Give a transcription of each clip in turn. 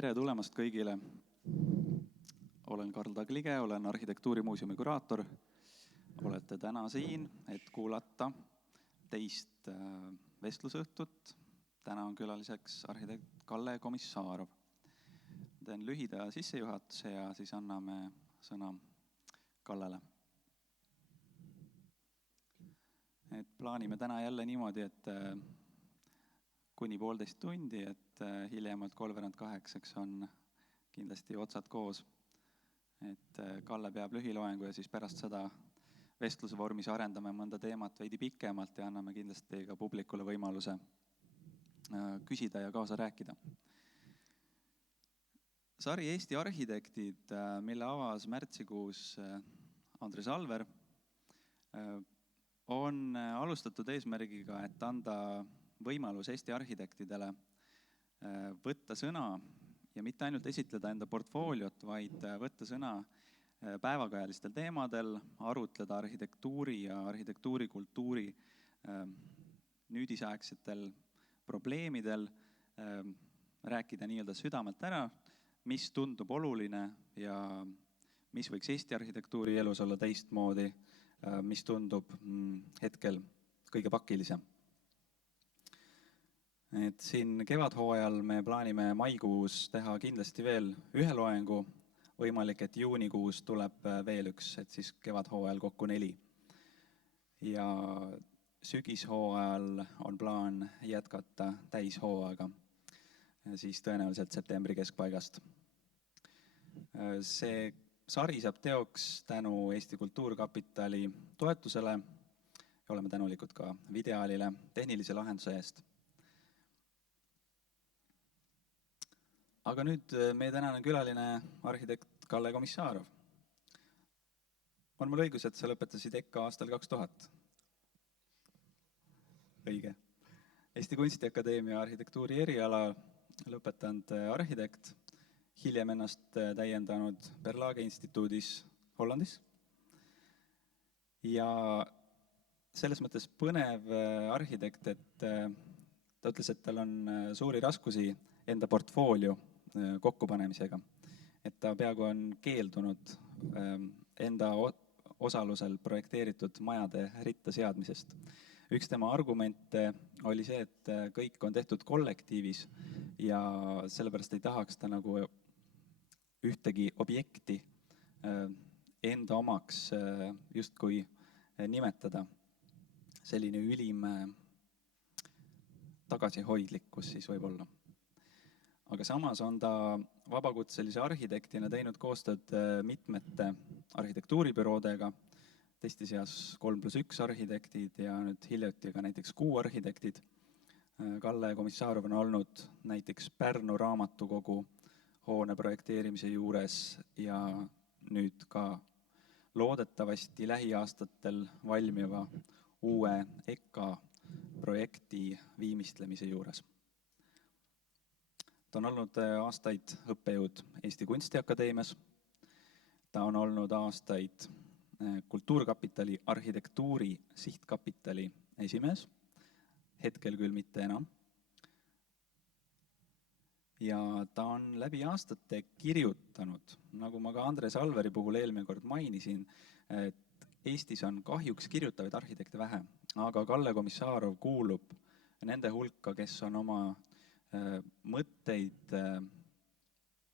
Tere tulemast kõigile. Olen Karl Taglige, olen Arhitektuurimuuseumi kuraator. Olete täna siin, et kuulata teist vestlusõhtut. Täna on külaliseks arhitekt Kalle Komissarov. Teen lühida sissejuhatuse ja siis anname sõna Kallele. Plaanime täna jälle niimoodi, et kuni 1,5 tundi, et hiljemalt 7:45 on kindlasti otsad koos. Kalle peab lühiloengu ja siis pärast seda vestluse vormis arendame mõnda teemat veidi pikemalt ja anname kindlasti ka publikule võimaluse küsida ja kaasa rääkida. Sari Eesti arhitektid, mille avas märtsikuus Andres Alver, on alustatud eesmärgiga, et anda võimalus Eesti arhitektidele võtta sõna ja mitte ainult esitleda enda portfooliot, vaid võtta sõna päevakajalistel teemadel, arutleda arhitektuuri ja arhitektuurikultuuri nüüdisaegsetel probleemidel, rääkida nii-öelda südamelt ära, mis tundub oluline ja mis võiks Eesti arhitektuuri elus olla teistmoodi, mis tundub hetkel kõige pakilisem. Siin kevadhooajal me plaanime maikuus teha kindlasti veel ühe loengu, võimalik, et juunikuus tuleb veel üks, et siis kevadhooajal kokku 4. Ja sügishooajal on plaan jätkata täishooaega, siis tõenäoliselt septembri keskpaigast. See sari saab teoks tänu Eesti Kultuurkapitali toetusele ja oleme tänulikud ka Videalile tehnilise lahenduse eest. Aga nüüd meie tänane külaline arhitekt Kalle Komissarov. On mul õigus, et sa lõpetasid EKA aastal 2000? Õige. Eesti Kunstiakadeemia arhitektuuri eriala lõpetanud arhitekt, hiljem ennast täiendanud Berlage instituudis Hollandis. Ja selles mõttes põnev arhitekt, et ta ütles, et tal on suuri raskusi enda portfoolio kokkupanemisega. Et ta peaaegu on keeldunud enda osalusel projekteeritud majade ritta seadmisest. Üks tema argumente oli see, et kõik on tehtud kollektiivis ja sellepärast ei tahaks ta nagu ühtegi objekti enda omaks justkui nimetada. Selline ülim tagasihoidlikkus siis võib olla. Aga samas on ta vabakutselise arhitektina teinud koostööd mitmete arhitektuuribüroodega, teiste seas 3+1 arhitektid ja nüüd hiljuti ka näiteks Kuu arhitektid. Kalle Komissarov on olnud näiteks Pärnu raamatukogu hoone projekteerimise juures ja nüüd ka loodetavasti lähiaastatel valmiva uue EKA projekti viimistlemise juures. Ta on olnud aastaid õppejõud Eesti Kunstiakadeemias. Ta on olnud aastaid Kultuurkapitali arhitektuuri sihtkapitali esimees, hetkel küll mitte enam. Ja ta on läbi aastate kirjutanud, nagu ma ka Andres Alveri puhul eelmine kord mainisin, et Eestis on kahjuks kirjutavaid arhitekte vähe, aga Kalle Komissarov kuulub nende hulka, kes on oma mõtteid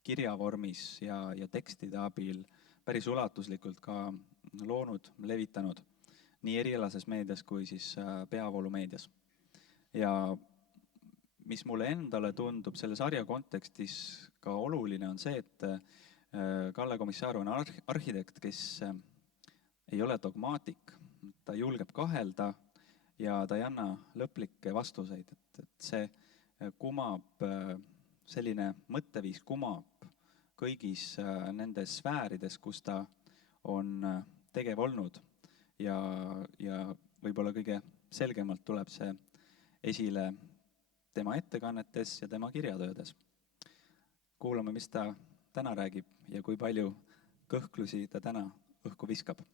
kirjavormis ja tekstide abil päris ulatuslikult ka loonud, levitanud nii erialases meedias kui siis peavoolumeedias. Ja mis mulle endale tundub selle sarja kontekstis ka oluline on see, et Kalle Komissarov on arhitekt, kes ei ole dogmaatik, ta julgeb kahelda ja ta ei anna lõplikke vastuseid, et see kumab, selline mõtteviis kumab kõigis nendes sfäärides, kus ta on tegev olnud ja võib-olla kõige selgemalt tuleb see esile tema ettekannetes ja tema kirjatöödes. Kuulame, mis ta täna räägib ja kui palju kõhklusi ta täna õhku viskab.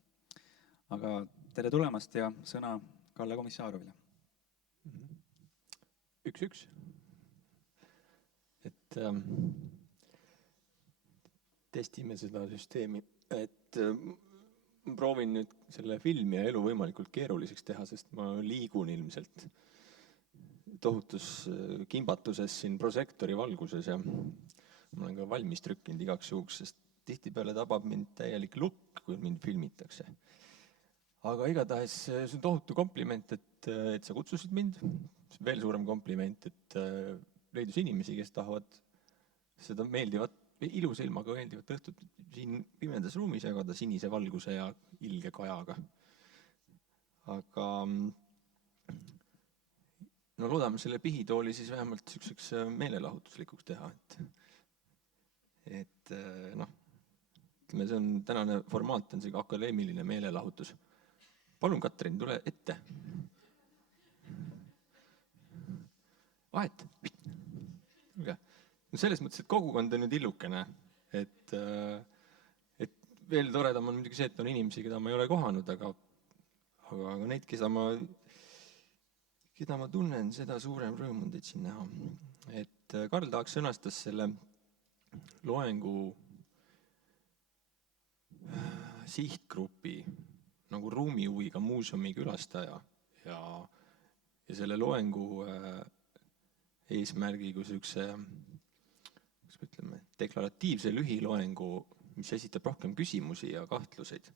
Aga tere tulemast ja sõna Kalle Komissarovile. 1-1. testime seda süsteemi, et proovin nüüd selle filmi ja elu võimalikult keeruliseks teha, sest ma liigun ilmselt tohutus kimbatuses siin prožektori valguses ja ma olen ka valmis trükkinud igaks juhuks, sest tihtipeale tabab mind täielik lukk, kui mind filmitakse. Aga igatahes see on tohutu kompliment, et sa kutsusid mind. Veel suurem kompliment, et leidus inimesi, kes tahavad seda meeldivat, ilusa ilmaga meeldivat õhtut siin pimedas ruumis jagada sinise valguse ja ilge kajaga. Aga no loodame selle pihitooli siis vähemalt selliseks meelelahutuslikuks teha, et noh, ütleme, see on tänane formaat on see akadeemiline meelelahutus. Palun, Katrin, tule ette. Vahet. No selles mõttes, et kogukond on nüüd illukene, et veel toredam on muidugi see, et on inimesi, keda ma ei ole kohanud, aga neid, keda ma tunnen, seda suurem rõõm on teid siin näha. Et Karl Taaks sõnastas selle loengu sihtgrupi nagu ruumihuviga muuseumi külastaja ja selle loengu eesmärgi kui sihukese, ütleme, deklaratiivse lühiloengu, mis esitab rohkem küsimusi ja kahtluseid.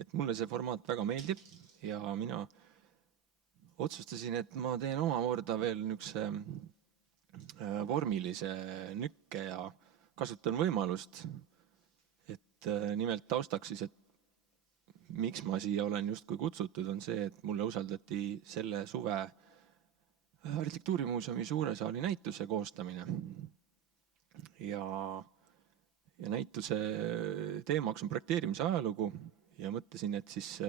Et mulle see formaat väga meeldib ja mina otsustasin, et ma teen omakorda veel niisuguse vormilise nükke ja kasutan võimalust, et nimelt taustaks siis, et miks ma siia olen justkui kutsutud, on see, et mulle usaldati selle suve arhitektuurimuuseumi suure saali näituse koostamine. Ja näituse teemaks on projekteerimise ajalugu ja mõtlesin, et siis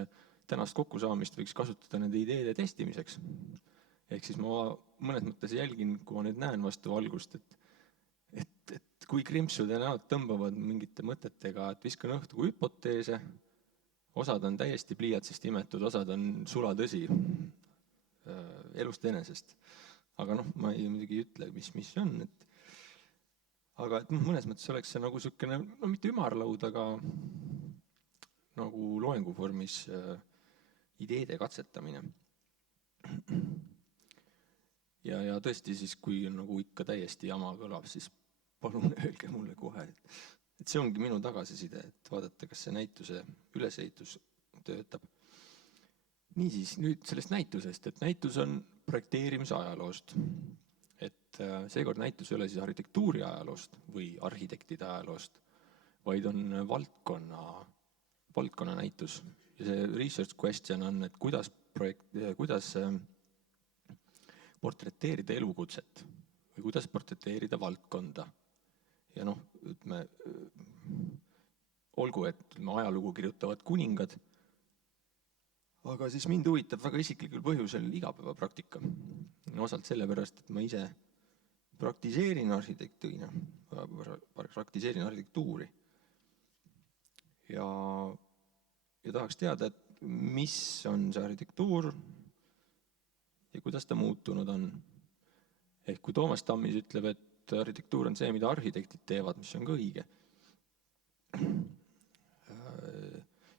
tänast kokkusaamist võiks kasutada nende ideede testimiseks. Ehk siis ma mõnes mõttes jälgin, kui ma nüüd näen vastu valgust, et kui krimpsude näod tõmbavad mingite mõtetega, et viskan õhtu kui hüpoteese, osad on täiesti pliiatsist imetud, osad on sulatõsi elust enesest. Aga noh, ma ei muidugi ütle, mis see on. Aga mõnes mõttes oleks see nagu selline, no mitte ümarlaud, aga nagu loenguvormis ideede katsetamine. Ja tõesti siis, kui on nagu ikka täiesti jama kõlab, siis palun öelge mulle kohe, et see ongi minu tagasiside, et vaadata, kas see näituse ülesehitus töötab. Niisiis, nüüd sellest näitusest, et näitus on projekteerimise ajaloost. Et seekord näitus ei ole siis arhitektuuri ajaloost või arhitektide ajaloost, vaid on valdkonna näitus. Ja see research question on, et kuidas portreteerida elukutset või kuidas portreteerida valdkonda. Ja noh, ütleme, olgu, et ajalugu kirjutavad kuningad, aga siis mind huvitab väga isiklikul põhjusel igapäevapraktika. Osalt sellepärast, et ma ise praktiseerin arhitektuuri ja tahaks teada, et mis on see arhitektuur ja kuidas ta muutunud on. Ehk kui Toomas Tammis ütleb, et arhitektuur on see, mida arhitektid teevad, mis on ka õige,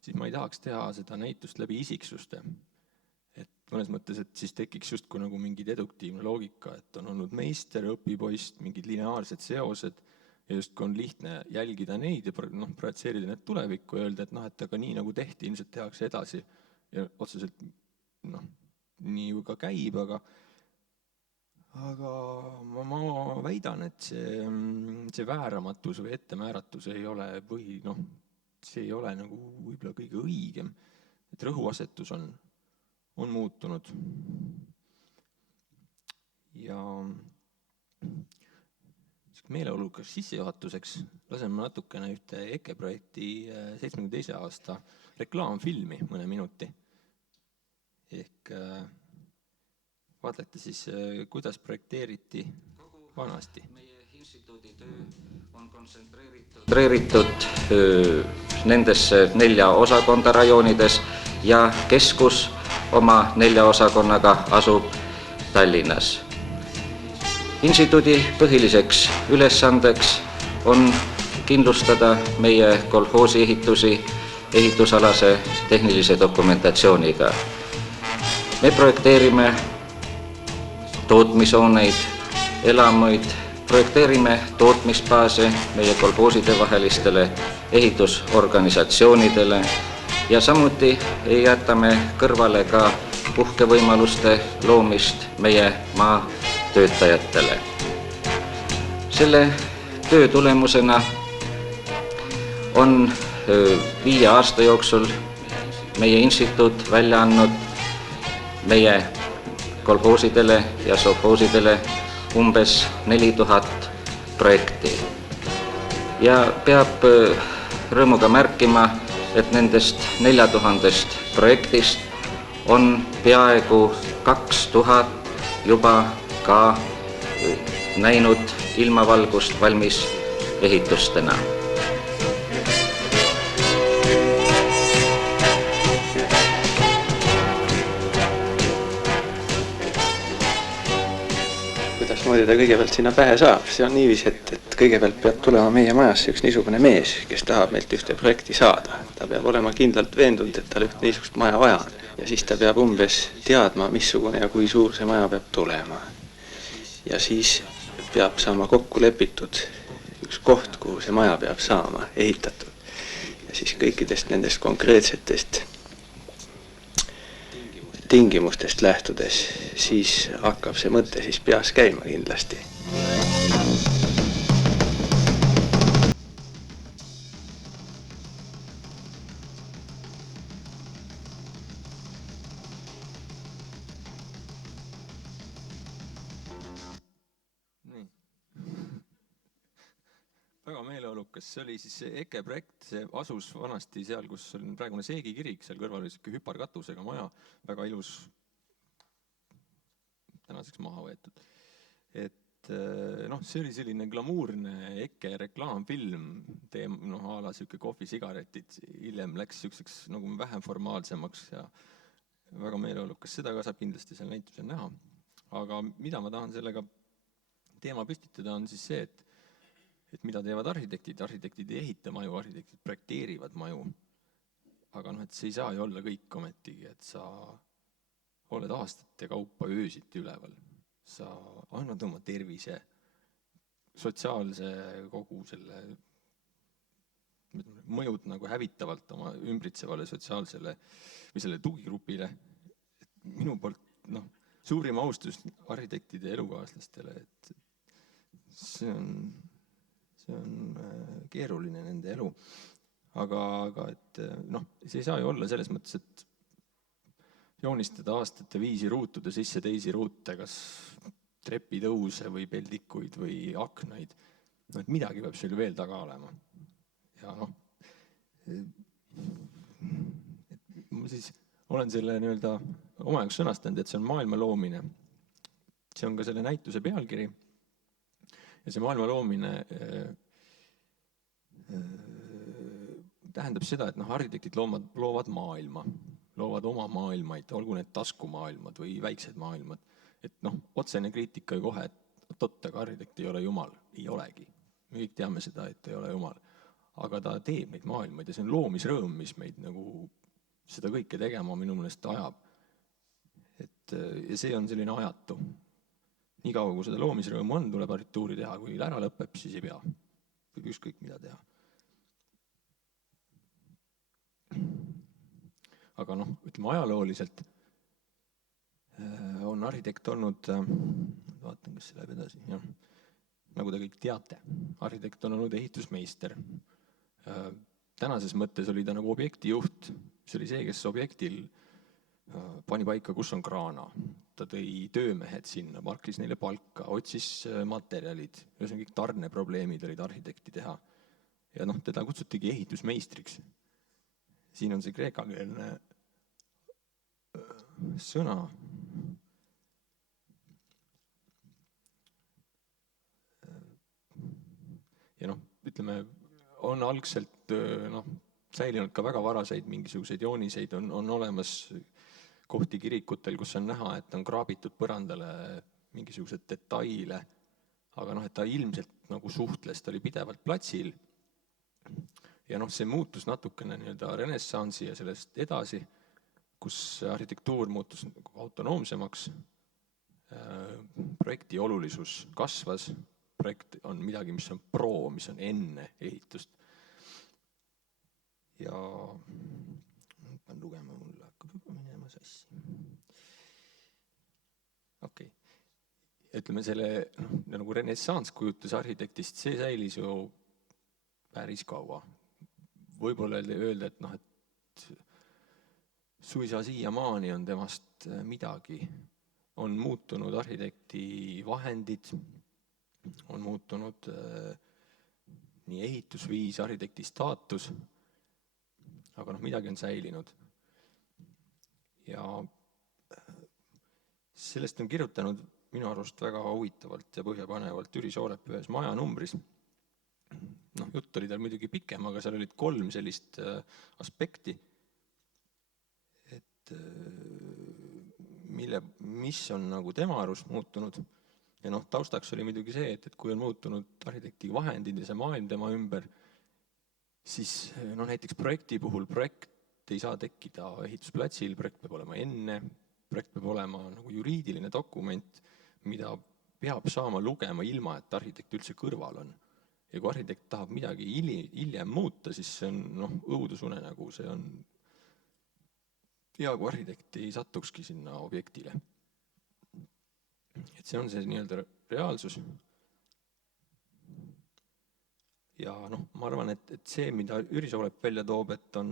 siis ma ei tahaks teha seda näitust läbi isiksuste. Et mõnes mõttes, et siis tekiks justkui nagu mingi deduktiivne loogika, et on olnud meister, õpipoist, mingid lineaarsed seosed ja justkui on lihtne jälgida neid ja projitseerida need tulevikku ja öelda, et et aga nii nagu tehti, ilmselt tehakse edasi ja otseselt nii ju ka käib, aga ma väidan, et see vääramatus või ettemääratus ei ole see ei ole nagu võib-olla kõige õigem, et rõhuasetus on muutunud. Ja meeleolukas sissejuhatuseks lasen ma natukene ühte EKE projekti 72. aasta reklaamfilmi mõne minuti. Ehk vaatlete siis, kuidas projekteeriti vanasti. Meie instituudi töö on kontsentreeritud nendesse 4 osakonda rajoonides ja keskus oma 4 osakonnaga asub Tallinnas. Instituudi põhiliseks ülesandeks on kindlustada meie kolhoosi ehitusi ehitusalase tehnilise dokumentatsiooniga. Me projekteerime tootmishooneid, elamuid, projekteerime tootmisbaase meie kolhooside vahelistele ehitusorganisatsioonidele ja samuti jätame kõrvale ka puhkevõimaluste loomist meie maatöötajatele. Selle töö tulemusena on 5 aasta jooksul meie instituut välja andnud meie kolhoosidele ja sovhoosidele umbes 4000 projekti. Ja peab rõõmuga märkima, et nendest 4000 projektist on peaaegu 2000 juba ka näinud ilmavalgust valmis ehitustena. Kuidasmoodi ta kõigepealt sinna pähe saab? See on niiviisi, et kõigepealt peab tulema meie majasse üks niisugune mees, kes tahab meilt ühte projekti saada. Ta peab olema kindlalt veendunud, et tal üht niisugust maja vaja on. Ja siis ta peab umbes teadma, missugune ja kui suur see maja peab tulema. Ja siis peab saama kokku lepitud üks koht, kuhu see maja peab saama ehitatud. Ja siis kõikidest nendest konkreetsetest tingimustest lähtudes, siis hakkab see mõte siis peas käima kindlasti. Väga meeleolukas, see oli siis see EKE projekt, see asus vanasti seal, kus on praegune Seegi kirik, seal kõrval oli siuke hüparkatusega maja, väga ilus, tänaseks maha võetud. Et see oli selline glamuurne EKE reklaamfilm, ala siuke kohvisigaretid, hiljem läks siukseks nagu vähem formaalsemaks ja väga meeleolukas, seda ka saab kindlasti seal näitusel näha. Aga mida ma tahan sellega teema püstitada on siis see, et mida teevad arhitektid ei ehita maju, arhitektid projekteerivad maju. Aga et see ei saa ju olla kõik ometigi, et sa oled aastate kaupa öösiti üleval. Sa annad oma tervise, sotsiaalse kogu selle mõjud nagu hävitavalt oma ümbritsevale sotsiaalsele või selle tugigrupile. Minu poolt suurim austus arhitektide elukaaslastele, et see on keeruline nende elu. Aga et see ei saa ju olla selles mõttes, et joonistada aastate viisi ruutude sisse teisi ruute, kas trepitõuse või peldikuid või aknaid. Et midagi peab seal ju veel taga olema. Ja ma siis olen selle oma jaoks sõnastanud, et see on maailma loomine. See on ka selle näituse pealkiri. Ja see maailma loomine tähendab seda, et arhitektid loovad maailma, loovad oma maailmaid, olgu need taskumaailmad või väiksed maailmad. Et otsene kriitika ju kohe, et aga arhitekt ei ole jumal. Ei olegi. Me kõik teame seda, et ei ole jumal. Aga ta teeb neid maailmaid ja see on loomisrõõm, mis meid seda kõike tegema minu meelest ajab. Ja see on selline ajatu. Nii kaua, kui seda loomisrõõmu on, tuleb arhitektuuri teha, kui ära lõpeb, siis ei pea. Või ükskõik mida teha. Aga ütleme ajalooliselt on arhitekt olnud, vaatan, kas see läheb edasi, nagu te kõik teate, arhitekt on olnud ehitusmeister. Tänases mõttes oli ta nagu objektijuht, see oli see, kes objektil pani paika, kus on kraana. Ta tõi töömehed sinna, markis neile palka, otsis materjalid, kõik tarneprobleemid olid arhitekti teha. Ja teda kutsutigi ehitusmeistriks. Siin on see kreekakeelne sõna. Ja ütleme, on algselt säilinud ka väga varaseid mingisuguseid jooniseid, on olemas kohti kirikutel, kus on näha, et on kraabitud põrandale mingisugused detaile, aga et ta ilmselt suhtles, ta oli pidevalt platsil ja noh, see muutus natukene nii-öelda renessansi ja sellest edasi, kus arhitektuur muutus nagu autonoomsemaks, projekti olulisus kasvas, projekt on midagi, mis on mis on enne ehitust. Ja pean lugema, mul hakkab juba minema sassi. Okei. Ütleme selle, nagu renessants kujutas arhitektist, see säilis ju päris kaua. Võib-olla öelda, et suisa siiamaani on temast midagi. On muutunud arhitekti vahendid, on muutunud nii ehitusviis, arhitekti staatus, aga midagi on säilinud. Ja sellest on kirjutanud minu arust väga huvitavalt ja põhjapanevalt Jüri Soorep ühes majanumbris. Jutt oli tal muidugi pikem, aga seal olid 3 sellist aspekti, et mis on nagu tema arust muutunud. Ja taustaks oli muidugi see, et kui on muutunud arhitekti vahendid ja see maailm tema ümber, siis näiteks projekti puhul projekt ei saa tekkida ehitusplatsil, projekt peab olema enne, projekt peab olema nagu juriidiline dokument, mida peab saama lugema ilma, et arhitekt üldse kõrval on. Ja kui arhitekt tahab midagi hiljem muuta, siis see on õudusunenägu, see on hea, kui arhitekt ei satukski sinna objektile. Et see on see nii-öelda reaalsus. Ja ma arvan, et see, mida Jüri Soorep välja toob, et on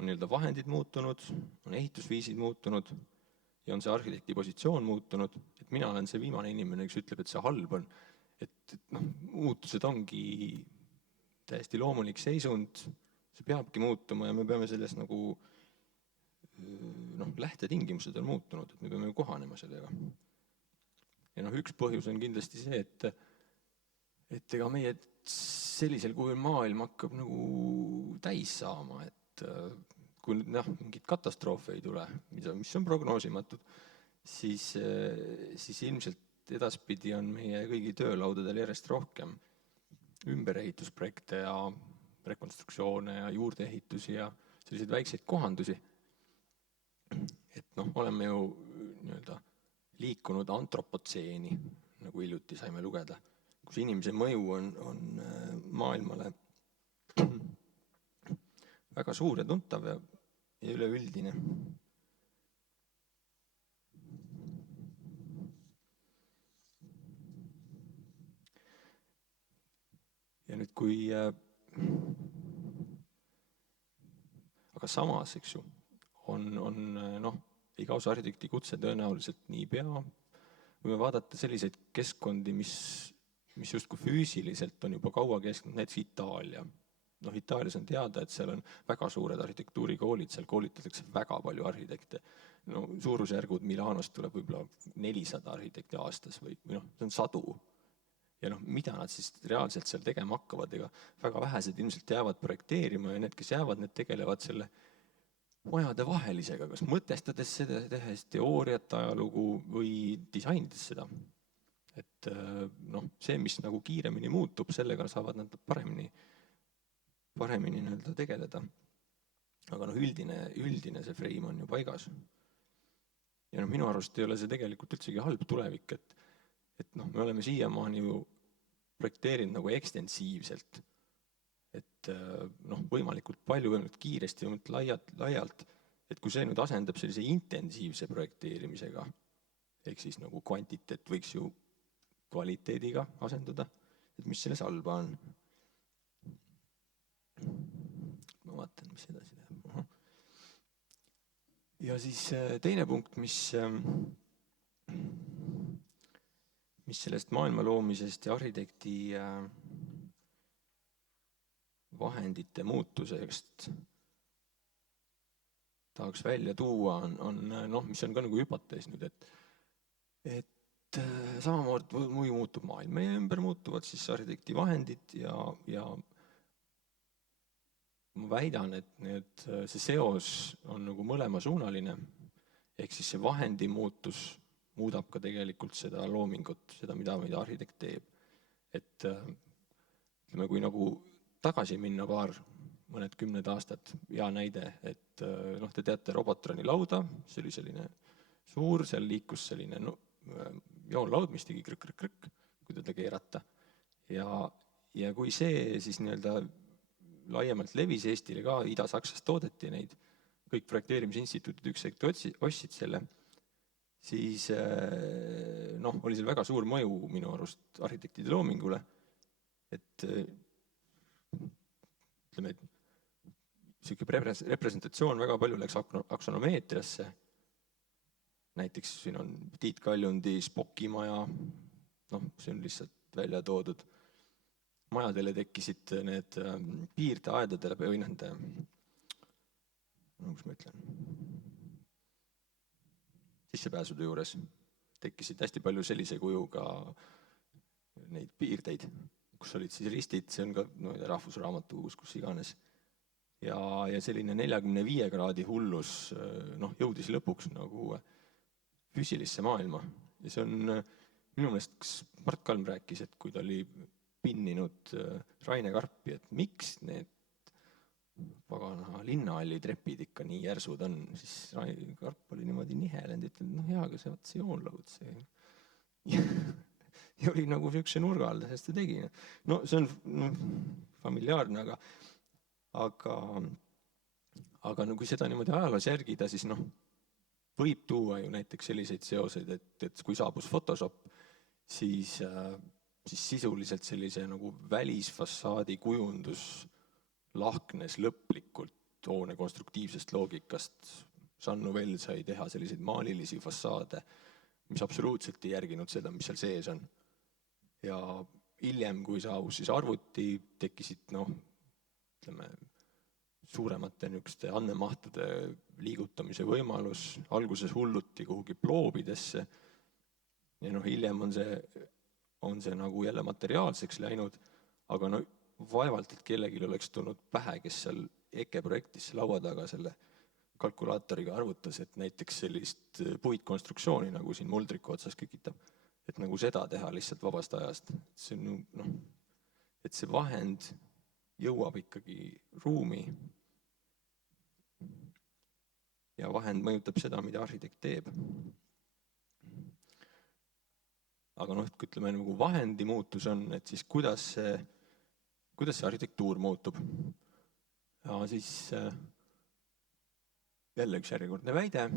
nii-öelda vahendid muutunud, on ehitusviisid muutunud ja on see arhitekti positsioon muutunud, et mina olen see viimane inimene, kes ütleb, et see halb on. Et muutused ongi täiesti loomulik seisund, see peabki muutuma ja me peame selles nagu lähtetingimused on muutunud, et me peame kohanema sellega. Ja üks põhjus on kindlasti see, et ega meie sellisel kujul maailm hakkab nagu täis saama, et kui mingid katastroofe ei tule, mis on prognoosimatud, siis ilmselt edaspidi on meie kõigi töölaudadel järjest rohkem ümberehitusprojekte ja rekonstruktsioone ja juurdeehitusi ja selliseid väikseid kohandusi. Et oleme ju nii-öelda liikunud antropotseeni, nagu hiljuti saime lugeda, kus inimese mõju on maailmale väga suur ja tuntav ja üleüldine. Ja nüüd kui aga samas, eks ju, on ei kaosa arhitekti kutse tõenäoliselt niipea. Võime vaadata selliseid keskkondi, mis justkui füüsiliselt on juba kaua kesknud, näiteks Itaalia. Itaalias on teada, et seal on väga suured arhitektuurikoolid, seal koolitatakse väga palju arhitekte. Suurusjärgud Milanost tuleb võib-olla 400 arhitekti aastas või see on 100. Ja mida nad siis reaalselt seal tegema hakkavad, ega väga vähesed ilmselt jäävad projekteerima ja need, kes jäävad, need tegelevad selle majade vahelisega, kas mõtestades seda, tehes teooriat, ajalugu või disainides seda. Et see, mis nagu kiiremini muutub, sellega saavad nad paremini nii-öelda tegeleda. Aga üldine see freim on ju paigas. Ja minu arust ei ole see tegelikult üldsegi halb tulevik, et me oleme siiamaani ju projekteerinud nagu ekstensiivselt, et võimalikult palju, võimalikult kiiresti, laialt, et kui see nüüd asendab sellise intensiivse projekteerimisega, ehk siis nagu kvantiteet võiks ju kvaliteediga asenduda, et mis selles halba on. Ma vaatan, mis edasi läheb. Ja siis teine punkt, mis sellest maailma loomisest ja arhitekti vahendite muutusest tahaks välja tuua, mis on ka nagu hüpotees nüüd, et samamoodi muutub maailm. Meie ümber muutuvad siis arhitekti vahendid ja ma väidan, et see seos on nagu mõlemasuunaline, ehk siis see vahendi muutus muudab ka tegelikult seda loomingut, seda, mida arhitekt teeb. Et kui nagu tagasi minna mõned 10 aastat, hea näide, et noh, te teate Robotroni lauda, see oli selline suur, seal liikus selline joonlaud, mis tegi krõkk, kui teda keerata. Ja kui see siis nii-öelda laiemalt levis Eestile ka, Ida-Saksas toodeti neid, kõik projekteerimisinstituutid üks hetk ostsid selle, siis noh, oli seal väga suur mõju minu arust arhitektide loomingule, et ütleme, et selline representatsioon väga palju läks aksonomeetriasse. Näiteks siin on Tiit Kaljundi Spocki maja, noh, see on lihtsalt välja toodud. Majadele tekkisid need piirdeaedadele või nende, kus ma ütlen, sissepääsude juures tekkisid hästi palju sellise kujuga neid piirdeid, kus olid siis ristid, see on ka Rahvusraamatukogus, kus iganes. Ja selline 45 kraadi hullus noh, jõudis lõpuks nagu füüsilisse maailma. Ja see on minu meelest, kas Mart Kalm rääkis, et kui ta oli pinninud Raine Karpi, et miks need pagana linnahalli trepid ikka nii järsud on, siis Raine Karp oli niimoodi nihelenud, et noh hea, aga see joonlaud, see ja oli nagu siukse nurga all, sest ta tegi. No see on familiaarne, aga no, kui seda niimoodi ajaloos järgida, siis noh, võib tuua ju näiteks selliseid seoseid, et kui saabus Photoshop, siis sisuliselt sellise nagu välisfassaadi kujundus lahknes lõplikult hoone konstruktiivsest loogikast. Jean Nouvel sai teha selliseid maalilisi fassaade, mis absoluutselt ei järginud seda, mis seal sees on. Ja hiljem, kui saabus siis arvuti, tekkisid ütleme, suuremate niisuguste andmemahtude liigutamise võimalus, alguses hulluti kuhugi ploobidesse ja hiljem on see nagu jälle materiaalseks läinud, aga vaevalt, et kellelgi oleks tulnud pähe, kes seal EKE projektis laua taga selle kalkulaatoriga arvutas, et näiteks sellist puitkonstruktsiooni, nagu siin muldriku otsas kükitab, et nagu seda teha lihtsalt vabast ajast. See on, et see vahend jõuab ikkagi ruumi ja vahend mõjutab seda, mida arhitekt teeb. Aga ütleme, nagu vahendi muutus on, et siis kuidas see arhitektuur muutub. Ja siis jälle üks järjekordne väide,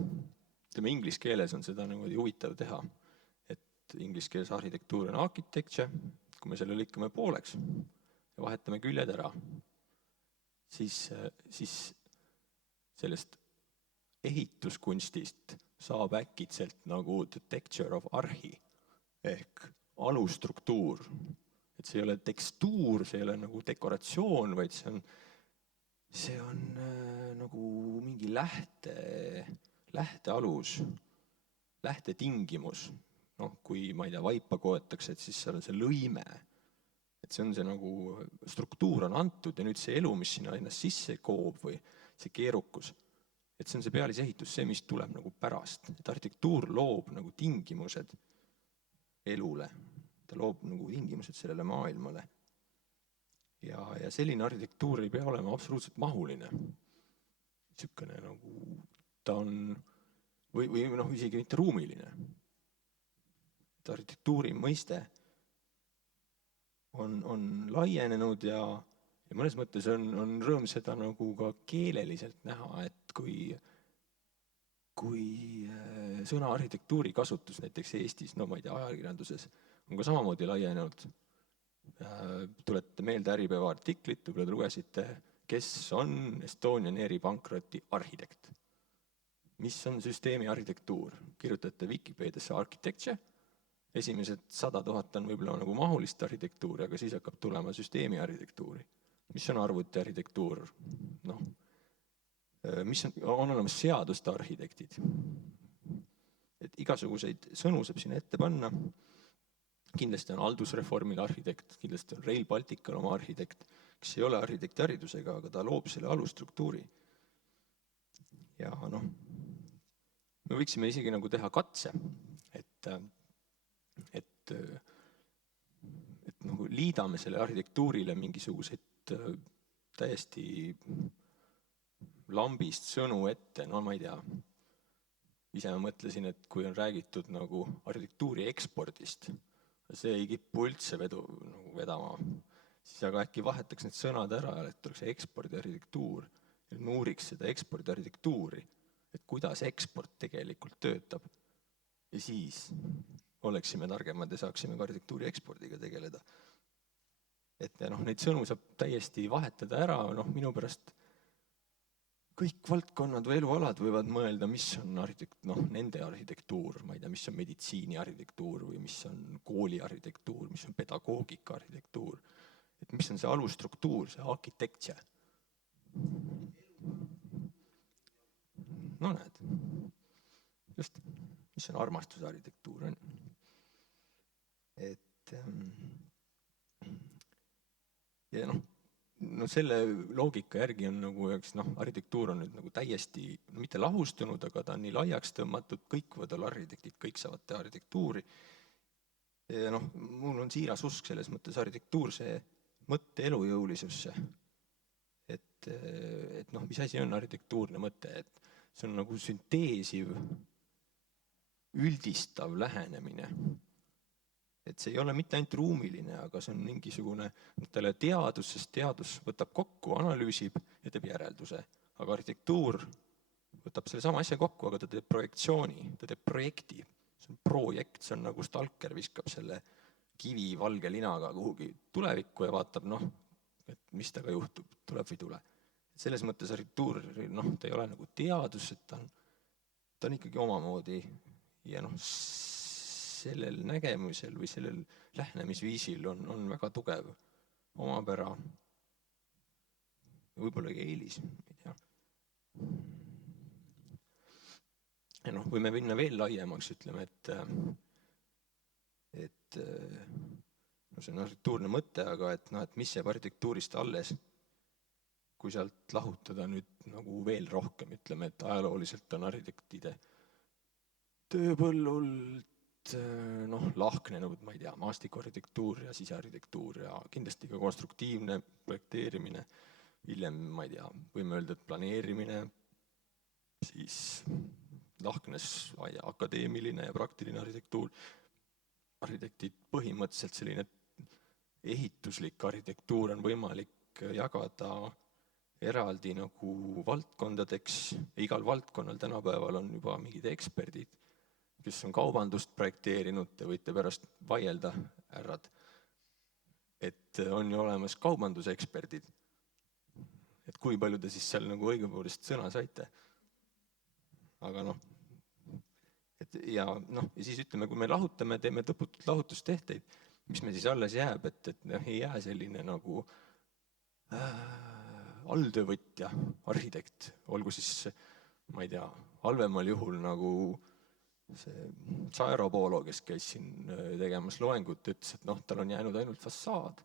ütleme, inglise keeles on seda niimoodi huvitav teha, et inglise keeles arhitektuur on architecture, kui me selle lõikame pooleks ja vahetame küljed ära, siis sellest ehituskunstist saab äkitselt nagu the texture of arhi ehk alustruktuur. Et see ei ole tekstuur, see ei ole nagu dekoratsioon, vaid see on nagu mingi lähtealus, lähtetingimus. Kui, ma ei tea, vaipa koetakse, et siis seal on see lõime. Et see on see nagu, struktuur on antud ja nüüd see elu, mis sinna ennast sisse koob või see keerukus, et see on see pealisehitus, see, mis tuleb nagu pärast. Et arhitektuur loob nagu tingimused elule, ta loob nagu tingimused sellele maailmale. Ja selline arhitektuur ei pea olema absoluutselt mahuline. Sükene nagu ta on, või isegi mitte ruumiline. Et arhitektuuri mõiste on laienenud ja mõnes mõttes on rõõm seda nagu ka keeleliselt näha, et kui sõna arhitektuuri kasutus näiteks Eestis, ma ei tea, ajakirjanduses, on ka samamoodi laienenud. Tulete meelde Äripäeva artiklit, võib-olla lugesite, kes on Estonian Airi pankroti arhitekt. Mis on süsteemi arhitektuur? Kirjutate Wikipediasse architecture, esimesed 100 000 on võib-olla nagu mahulist arhitektuuri, aga siis hakkab tulema süsteemi arhitektuuri. Mis on arvuti arhitektuur? Mis on olemas seaduste arhitektid? Et igasuguseid sõnu saab sinna ette panna. Kindlasti on haldusreformil arhitekt, kindlasti on Rail Baltical oma arhitekt, kes ei ole arhitekti haridusega, aga ta loob selle alustruktuuri. Ja me võiksime isegi nagu teha katse, et nagu liidame selle arhitektuurile mingisugused tegelikult täiesti lambist sõnu ette, no ma ei tea. Ise ma mõtlesin, et kui on räägitud nagu arhitektuuri ekspordist, see ei kippu üldse vedama, siis aga äkki vahetaks need sõnad ära, et oleks ekspordiarhitektuur ja uuriks seda ekspordiarhitektuuri, et kuidas eksport tegelikult töötab. Ja siis oleksime targemad ja saaksime ka arhitektuuri ekspordiga tegeleda. Et neid sõnu saab täiesti vahetada ära, minu pärast kõik valdkonnad või elualad võivad mõelda, mis on nende arhitektuur, ma ei tea, mis on meditsiini arhitektuur või mis on kooli arhitektuur, mis on pedagoogika arhitektuur, et mis on see alustruktuur, see architecture. No näed, just, mis on armastuse arhitektuur, on. Et ja selle loogika järgi on arhitektuur on nüüd täiesti mitte lahustunud, aga ta on nii laiaks tõmmatud, kõik võivad olla arhitektid, kõik saavad teha arhitektuuri. Ja mul on siiras usk selles mõttes arhitektuurse mõtte elujõulisusse. Et mis asi on arhitektuurne mõte, et see on nagu sünteesiv, üldistav lähenemine. Et see ei ole mitte ainult ruumiline, aga see on mingisugune teadus, sest teadus võtab kokku, analüüsib ja teeb järelduse. Aga arhitektuur võtab selle sama asja kokku, aga ta teeb projektsiooni, ta teeb projekti. See on projekt, see on nagu stalker viskab selle kivi valge linaga kuhugi tulevikku ja vaatab, et mis temaga juhtub, tuleb või tule. Selles mõttes arhitektuur, ta ei ole nagu teadus, et ta on ikkagi omamoodi ja sellel nägemisel või sellel lähenemisviisil on väga tugev omapära, võib-olla eelis, ei tea. Ja võime minna veel laiemaks, ütleme, et see on arhitektuurne mõte, aga et mis jääb arhitektuurist alles, kui sealt lahutada nüüd nagu veel rohkem, ütleme, et ajalooliselt on arhitektide tööpõllult lahknenud, ma ei tea, maastikuarhitektuur ja sisearhitektuur ja kindlasti ka konstruktiivne projekteerimine, hiljem, ma ei tea, võime öelda, et planeerimine, siis lahknes akadeemiline ja praktiline arhitektuur, arhitektid põhimõtteliselt selline ehituslik arhitektuur on võimalik jagada eraldi nagu valdkondadeks, igal valdkonnal tänapäeval on juba mingid eksperdid, kes on kaubandust projekteerinud, te võite pärast vaielda, härrad, et on ju olemas kaubanduseksperdid, et kui palju te siis seal nagu õigepoolest sõna saite. Aga ja siis ütleme, kui me lahutame, teeme tõputult lahutustehteid, mis me siis alles jääb, et ei jää selline nagu alltöövõtja, arhitekt, olgu siis, ma ei tea, halvemal juhul nagu see Tsaero Polo, kes käis siin tegemas loengut, ütles, et tal on jäänud ainult fassaad.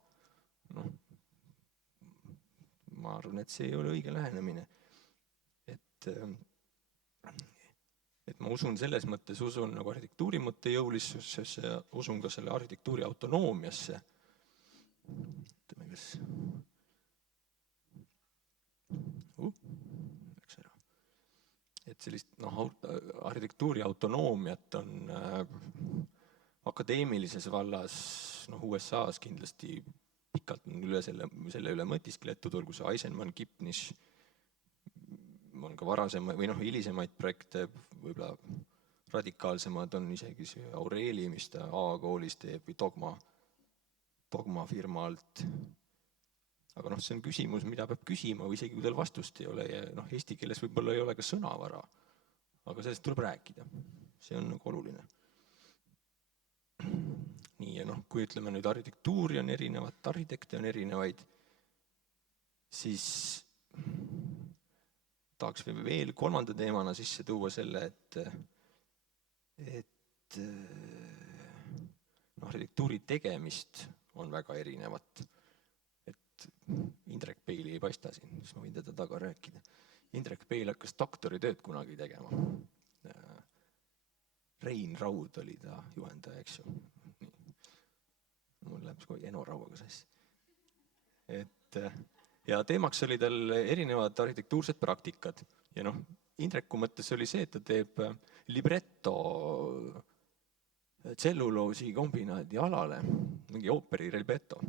Ma arvan, et see ei ole õige lähenemine. Et ma usun selles mõttes, usun nagu arhitektuuri mõtte jõulissusse ja usun ka selle arhitektuuri autonoomiasse. Ütleme, kas läks ära. Et sellist arhitektuuri autonoomiat on akadeemilises vallas, USA-s kindlasti pikalt on selle üle mõtiskletud, olgu see Eisenman, Kipnis, on ka varasema või hilisemaid projekte, võib-olla radikaalsemad on isegi see Aureeli, mis ta A-koolis teeb või Dogma firma alt. Aga see on küsimus, mida peab küsima või isegi kui teil vastust ei ole ja eesti keeles võib-olla ei ole ka sõnavara, aga sellest tuleb rääkida. See on nagu oluline. Nii ja kui ütleme nüüd arhitektuuri on erinevat, arhitekte on erinevaid, siis tahaks veel kolmanda teemana sisse tuua selle, et arhitektuuri tegemist on väga erinevat. Indrek Peili ei paista siin, siis ma võin teda taga rääkida. Indrek Peil hakkas doktoritööd kunagi tegema. Rein Raud oli ta juhendaja, eks ju. Mul läheb kogu Eno Rauaga sassi. ja teemaks oli tal erinevad arhitektuursed praktikad ja noh, Indreku mõttes oli see, et ta teeb libretto tselluloosi kombinaadi alale, mingi ooperi libretto.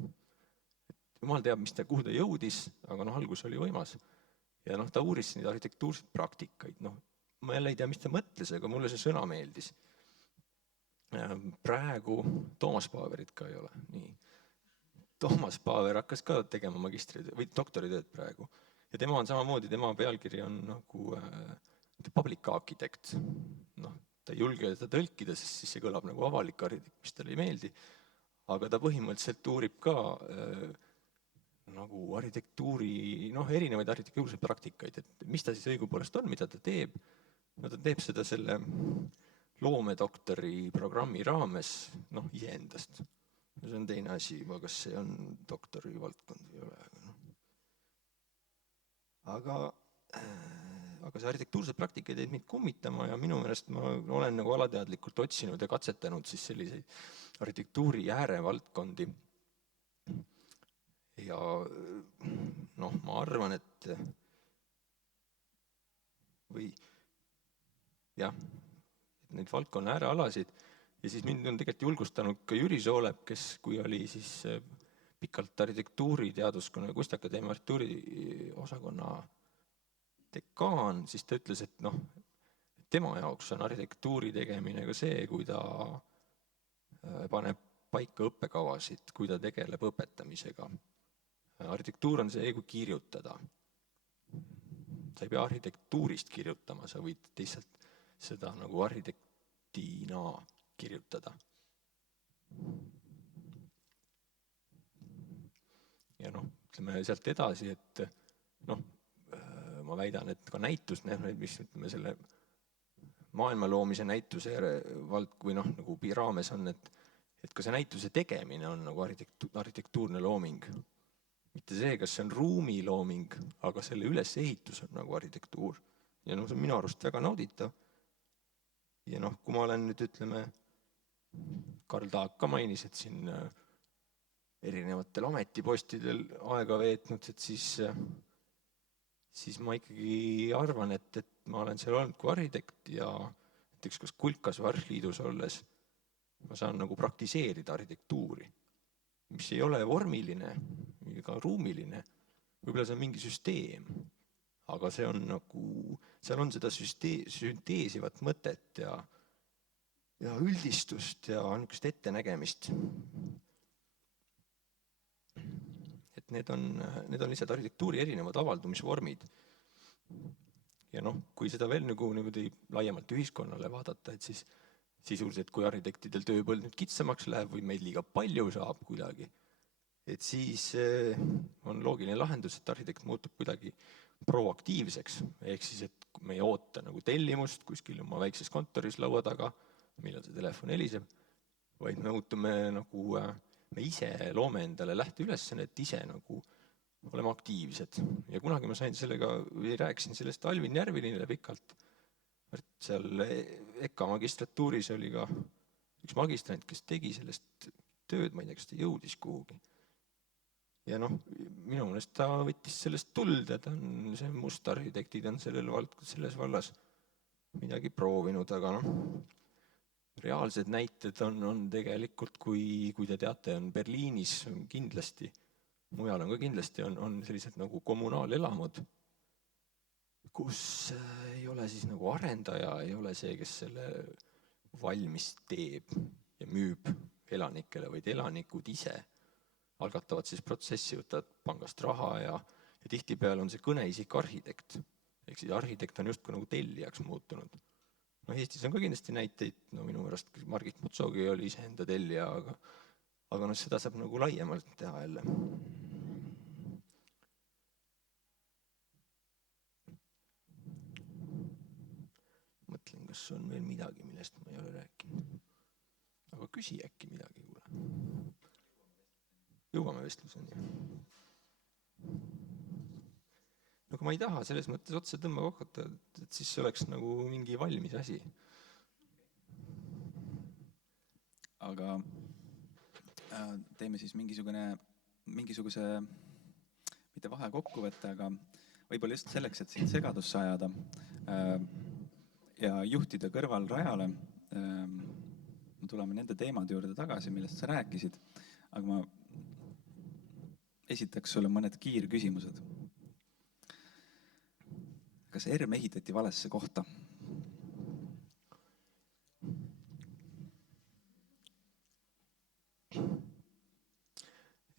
Jumal teab, kuhu ta jõudis, aga noh, algus oli võimas. Ja noh, ta uuris neid arhitektuurseid praktikaid. Noh, ma jälle ei tea, mis ta mõtles, aga mulle see sõna meeldis. Praegu Toomas Paaverit ka ei ole. Nii. Toomas Paaver hakkas ka tegema magistritööd või doktoritööd praegu. Ja tema on samamoodi, tema pealkiri on nagu public architect. Noh, ta ei julge seda tõlkida, sest siis see kõlab nagu avalik arhitekt, mis talle ei meeldi. Aga ta põhimõtteliselt uurib ka nagu arhitektuuri, noh, erinevaid arhitektuurseid praktikaid, et mis ta siis õigupoolest on, mida ta teeb. No ta teeb seda selle loomedoktori programmi raames, noh, iseendast. See on teine asi, kas see on doktori valdkond või ei ole. Aga see arhitektuursed praktikaid jäid mind kummitama ja minu meelest ma olen nagu alateadlikult otsinud ja katsetanud siis selliseid arhitektuuri äärevaldkondi. Ja noh, ma arvan, et neid valdkonna äärealasid ja siis mind on tegelikult julgustanud ka Jüri Soolep, kes kui oli siis pikalt arhitektuuri teaduskonna ja Kunstiakadeemia arhitektuuri osakonna dekaan, siis ta ütles, et noh, tema jaoks on arhitektuuri tegemine ka see, kui ta paneb paika õppekavasid, kui ta tegeleb õpetamisega. Arhitektuur on see, kui kirjutada. Sa ei pea arhitektuurist kirjutama, sa võid lihtsalt seda nagu arhitektina kirjutada. Ja noh, ütleme sealt edasi, et noh, ma väidan, et ka näitus, mis ütleme selle maailma loomise näituse või noh, nagu raames on, et ka see näituse tegemine on nagu arhitektuurne looming. Mitte see, kas see on ruumi looming, aga selle ülesehitus on nagu arhitektuur. Ja noh, see on minu arust väga nauditav. Ja noh, kui ma olen nüüd, ütleme, Karl Taak ka mainis, et siin erinevatel ametipostidel aega veetnud, et siis ma ikkagi arvan, et ma olen seal olnud kui arhitekt ja näiteks kas Kulkas või Arhliidus olles ma saan nagu praktiseerida arhitektuuri, mis ei ole vormiline ega ruumiline, võib-olla see on mingi süsteem, aga see on nagu, seal on seda sünteesivat mõtet ja üldistust ja niisugust ettenägemist. Et need on lihtsalt arhitektuuri erinevad avaldumisvormid. Ja noh, kui seda veel nagu laiemalt ühiskonnale vaadata, et siis sisuliselt, kui arhitektidel tööpõld nüüd kitsamaks läheb või meid liiga palju saab kuidagi, et siis on loogiline lahendus, et arhitekt muutub kuidagi proaktiivseks, ehk siis, et me ei oota nagu tellimust kuskil oma väikses kontoris laua taga, millal see telefon heliseb, vaid me muutume nagu, me ise loome endale lähteülesannet, et ise nagu oleme aktiivsed. Ja kunagi ma rääkisin sellest Alvin Järvilinile pikalt, seal EKA magistratuuris oli ka üks magistrant, kes tegi sellest tööd, ma ei tea, kas ta jõudis kuhugi. Ja noh, minu meelest ta võttis sellest tuld ja see mustarhitektid on selles vallas midagi proovinud, aga noh, reaalsed näited on tegelikult, kui te teate, on Berliinis kindlasti, mujal on ka kindlasti, on sellised nagu kommunaalelamud, kus ei ole siis nagu arendaja, ei ole see, kes selle valmis teeb ja müüb elanikele, vaid elanikud ise algatavad siis protsessi, võtavad pangast raha ja tihtipeale on see kõneisik arhitekt. Ehk siis arhitekt on justkui nagu tellijaks muutunud. No Eestis on ka kindlasti näiteid, no minu pärast Margit Mutsogi oli iseenda tellija, aga no seda saab nagu laiemalt teha jälle. Mõtlen, kas on veel midagi, millest ma ei ole rääkinud. Aga küsi äkki midagi, kuule. Jõuame vestluseni. No kui ma ei taha selles mõttes otse tõmba kokata, et siis oleks nagu mingi valmis asi. Aga teeme siis mingisuguse mitte vahekokkuvõte, aga võib-olla just selleks, et sind segadusse ajada ja juhtida kõrvalrajale. Me tuleme nende teemade juurde tagasi, millest sa rääkisid, aga ma esitaks sulle mõned kiirküsimused. Kas ERM ehitati valesse kohta?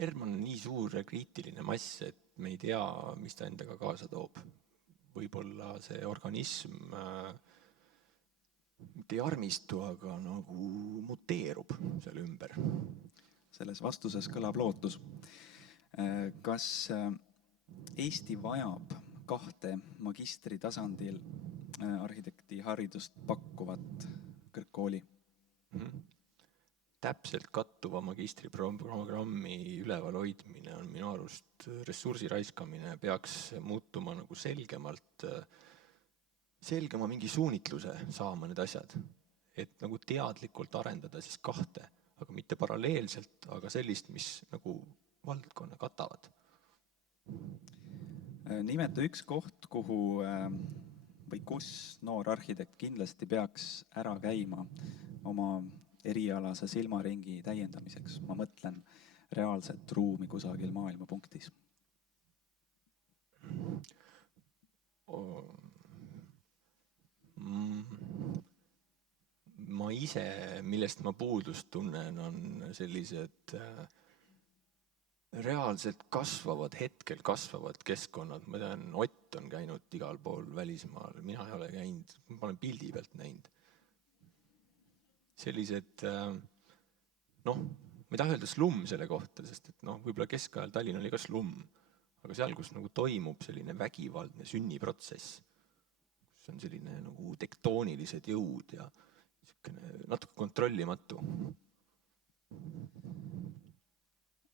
ERM on nii suur ja kriitiline mass, et me ei tea, mis ta endaga kaasa toob. Võib-olla see organism mitte ei armistu, aga nagu muteerub selle ümber. Selles vastuses kõlab lootus. Kas Eesti vajab 2 magistritasandil arhitektiharidust pakkuvat kõrgkooli? Täpselt kattuva magistriprogrammi üleval hoidmine on minu arust ressursi raiskamine, peaks muutuma nagu selgema mingi suunitluse saama need asjad, et nagu teadlikult arendada siis 2, aga mitte paralleelselt, aga sellist, mis nagu valdkonna katavad. Nimeta üks koht, kuhu või kus noor arhitekt kindlasti peaks ära käima oma erialase silmaringi täiendamiseks. Ma mõtlen reaalset ruumi kusagil maailmapunktis. Ma ise, millest ma puudust tunnen, on sellised reaalselt hetkel kasvavad keskkonnad. Ma tean, Ott on käinud igal pool välismaal, mina ei ole käinud, ma olen pildi pealt näinud. Sellised, ma ei taha öelda slumm selle kohta, sest et võib-olla keskajal Tallinn oli ka slumm, aga seal, kus nagu toimub selline vägivaldne sünniprotsess, kus on selline nagu tektoonilised jõud ja natuke kontrollimatu.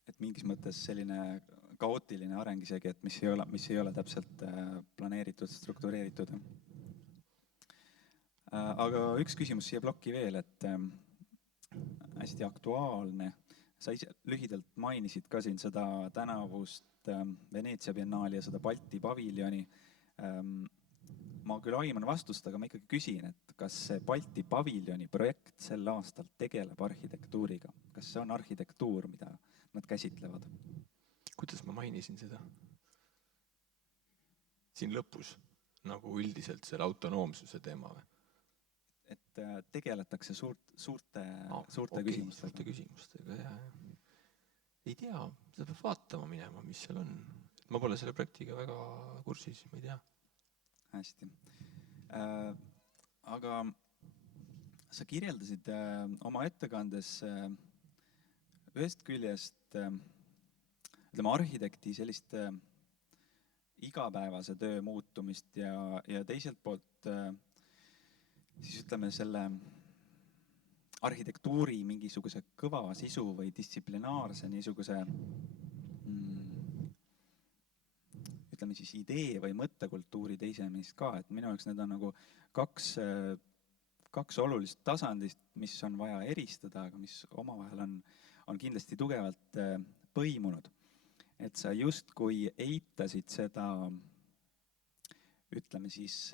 Et mingis mõttes selline kaootiline areng isegi, et mis ei ole täpselt planeeritud, struktureeritud. Aga üks küsimus siia plokki veel, et hästi aktuaalne. Sa ise lühidalt mainisid ka siin seda tänavust Veneetsia biennaali ja seda Balti paviljoni. Ma küll aiman vastust, aga ma ikkagi küsin, et kas see Balti paviljoni projekt sel aastal tegeleb arhitektuuriga? Kas see on arhitektuur, mida nad käsitlevad? Kuidas ma mainisin seda? Siin lõpus, nagu üldiselt selle autonoomsuse teema või? Et tegeletakse suurte küsimustega. Suurte küsimustega, jah. Ei tea, seda peab vaatama minema, mis seal on. Ma pole selle projektiga väga kursis, ma ei tea. Hästi. Aga sa kirjeldasid oma ettekandes ühest küljest arhitekti sellist igapäevase töö muutumist ja teiselt poolt siis ütleme selle arhitektuuri mingisuguse kõva sisu või distsiplinaarse niisuguse ütleme siis idee või mõttekultuuri teisemist ka, et minu jaoks need on nagu kaks olulist tasandist, mis on vaja eristada, aga mis omavahel on kindlasti tugevalt põimunud. Et sa justkui eitasid seda, ütleme siis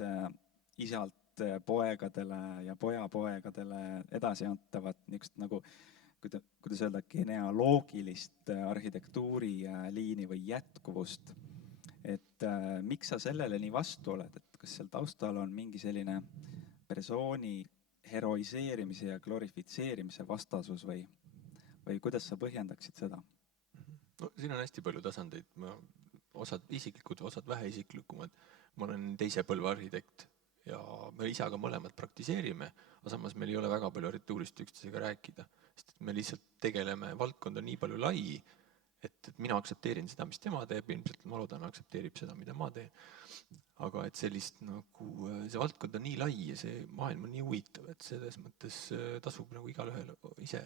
isalt poegadele ja pojapoegadele edasi antavat niisugust nagu, kuidas öelda, genealoogilist arhitektuuri liini või jätkuvust. Et miks sa sellele nii vastu oled, et kas seal taustal on mingi selline persooni heroiseerimise ja glorifitseerimise vastasus või kuidas sa põhjendaksid seda? No, siin on hästi palju tasandeid, osad isiklikud, osad väheisiklikumad. Ma olen teise põlve arhitekt ja me ise aga mõlemad praktiseerime, aga samas meil ei ole väga palju arhitektuurist üksteisega rääkida, sest me lihtsalt tegeleme, valdkond on nii palju lai, et mina aktsepteerin seda, mis tema teeb, ilmselt ma loodan, aktsepteerib seda, mida ma teen. Aga et sellist nagu, see valdkond on nii lai ja see maailm on nii huvitav, et selles mõttes tasub nagu igalühel ise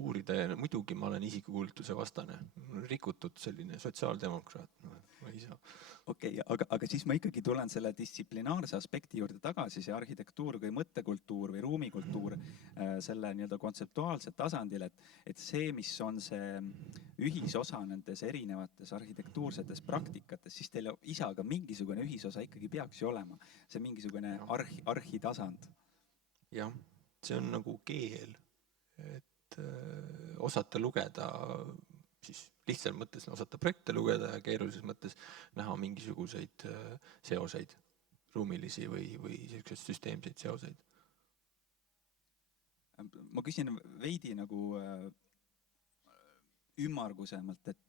uurida ja muidugi ma olen isikukultuse vastane, rikutud selline sotsiaaldemokraat, ma ei saa. Okei, aga siis ma ikkagi tulen selle distsiplinaarse aspekti juurde tagasi, see arhitektuur või mõttekultuur või ruumikultuur selle nii-öelda kontseptuaalse tasandil, et see, mis on see, ühisosa nendes erinevates arhitektuursetes praktikates, siis teil isaga mingisugune ühisosa ikkagi peaks ju olema. See mingisugune arhitasand. Jah, see on nagu keel, et osata lugeda, siis lihtsal mõttes osata projekte lugeda ja keerulises mõttes näha mingisuguseid seoseid, ruumilisi või süsteemseid seoseid. Ma küsin veidi nagu ümmargusemalt, et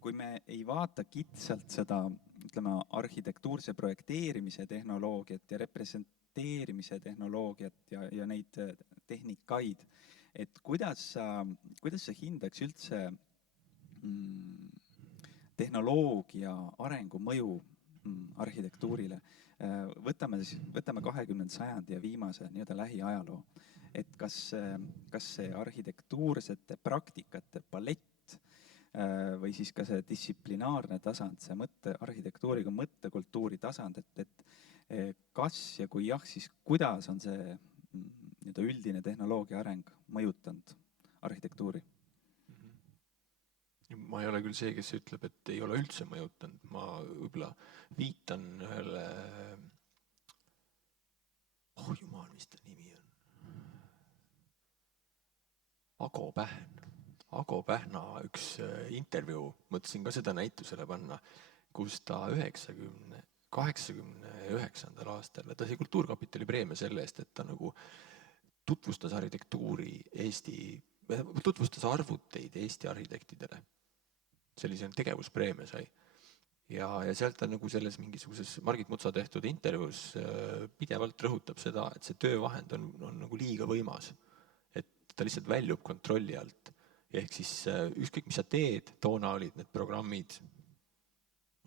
kui me ei vaata kitsalt seda, ütleme, arhitektuurse projekteerimise tehnoloogiat ja representeerimise tehnoloogiat ja neid tehnikaid, et kuidas sa hindaks üldse tehnoloogia arengu mõju arhitektuurile? Võtame 20. sajandi ja viimase nii-öelda lähiajaloo. Et kas see arhitektuursete praktikate palett või siis ka see distsiplinaarne tasand, see arhitektuuriga mõttekultuuri tasand, et kas ja kui jah, siis kuidas on see nii-öelda üldine tehnoloogia areng mõjutanud arhitektuuri? Ma ei ole küll see, kes ütleb, et ei ole üldse mõjutanud. Ma võib-olla viitan ühele, jumal, mis ta nimi on? Ago Pähna üks intervjuu, mõtlesin ka seda näitusele panna, kus ta 89. aastal, ta sai Kultuurkapitali preemia selle eest, et ta nagu tutvustas arhitektuuri tutvustas arvuteid Eesti arhitektidele. Sellise tegevuspreemia sai. Ja sealt ta nagu selles mingisuguses Margit Mutsa tehtud intervjuus pidevalt rõhutab seda, et see töövahend on nagu liiga võimas. Et ta lihtsalt väljub kontrolli alt. Ehk siis ükskõik, mis sa teed, toona olid need programmid,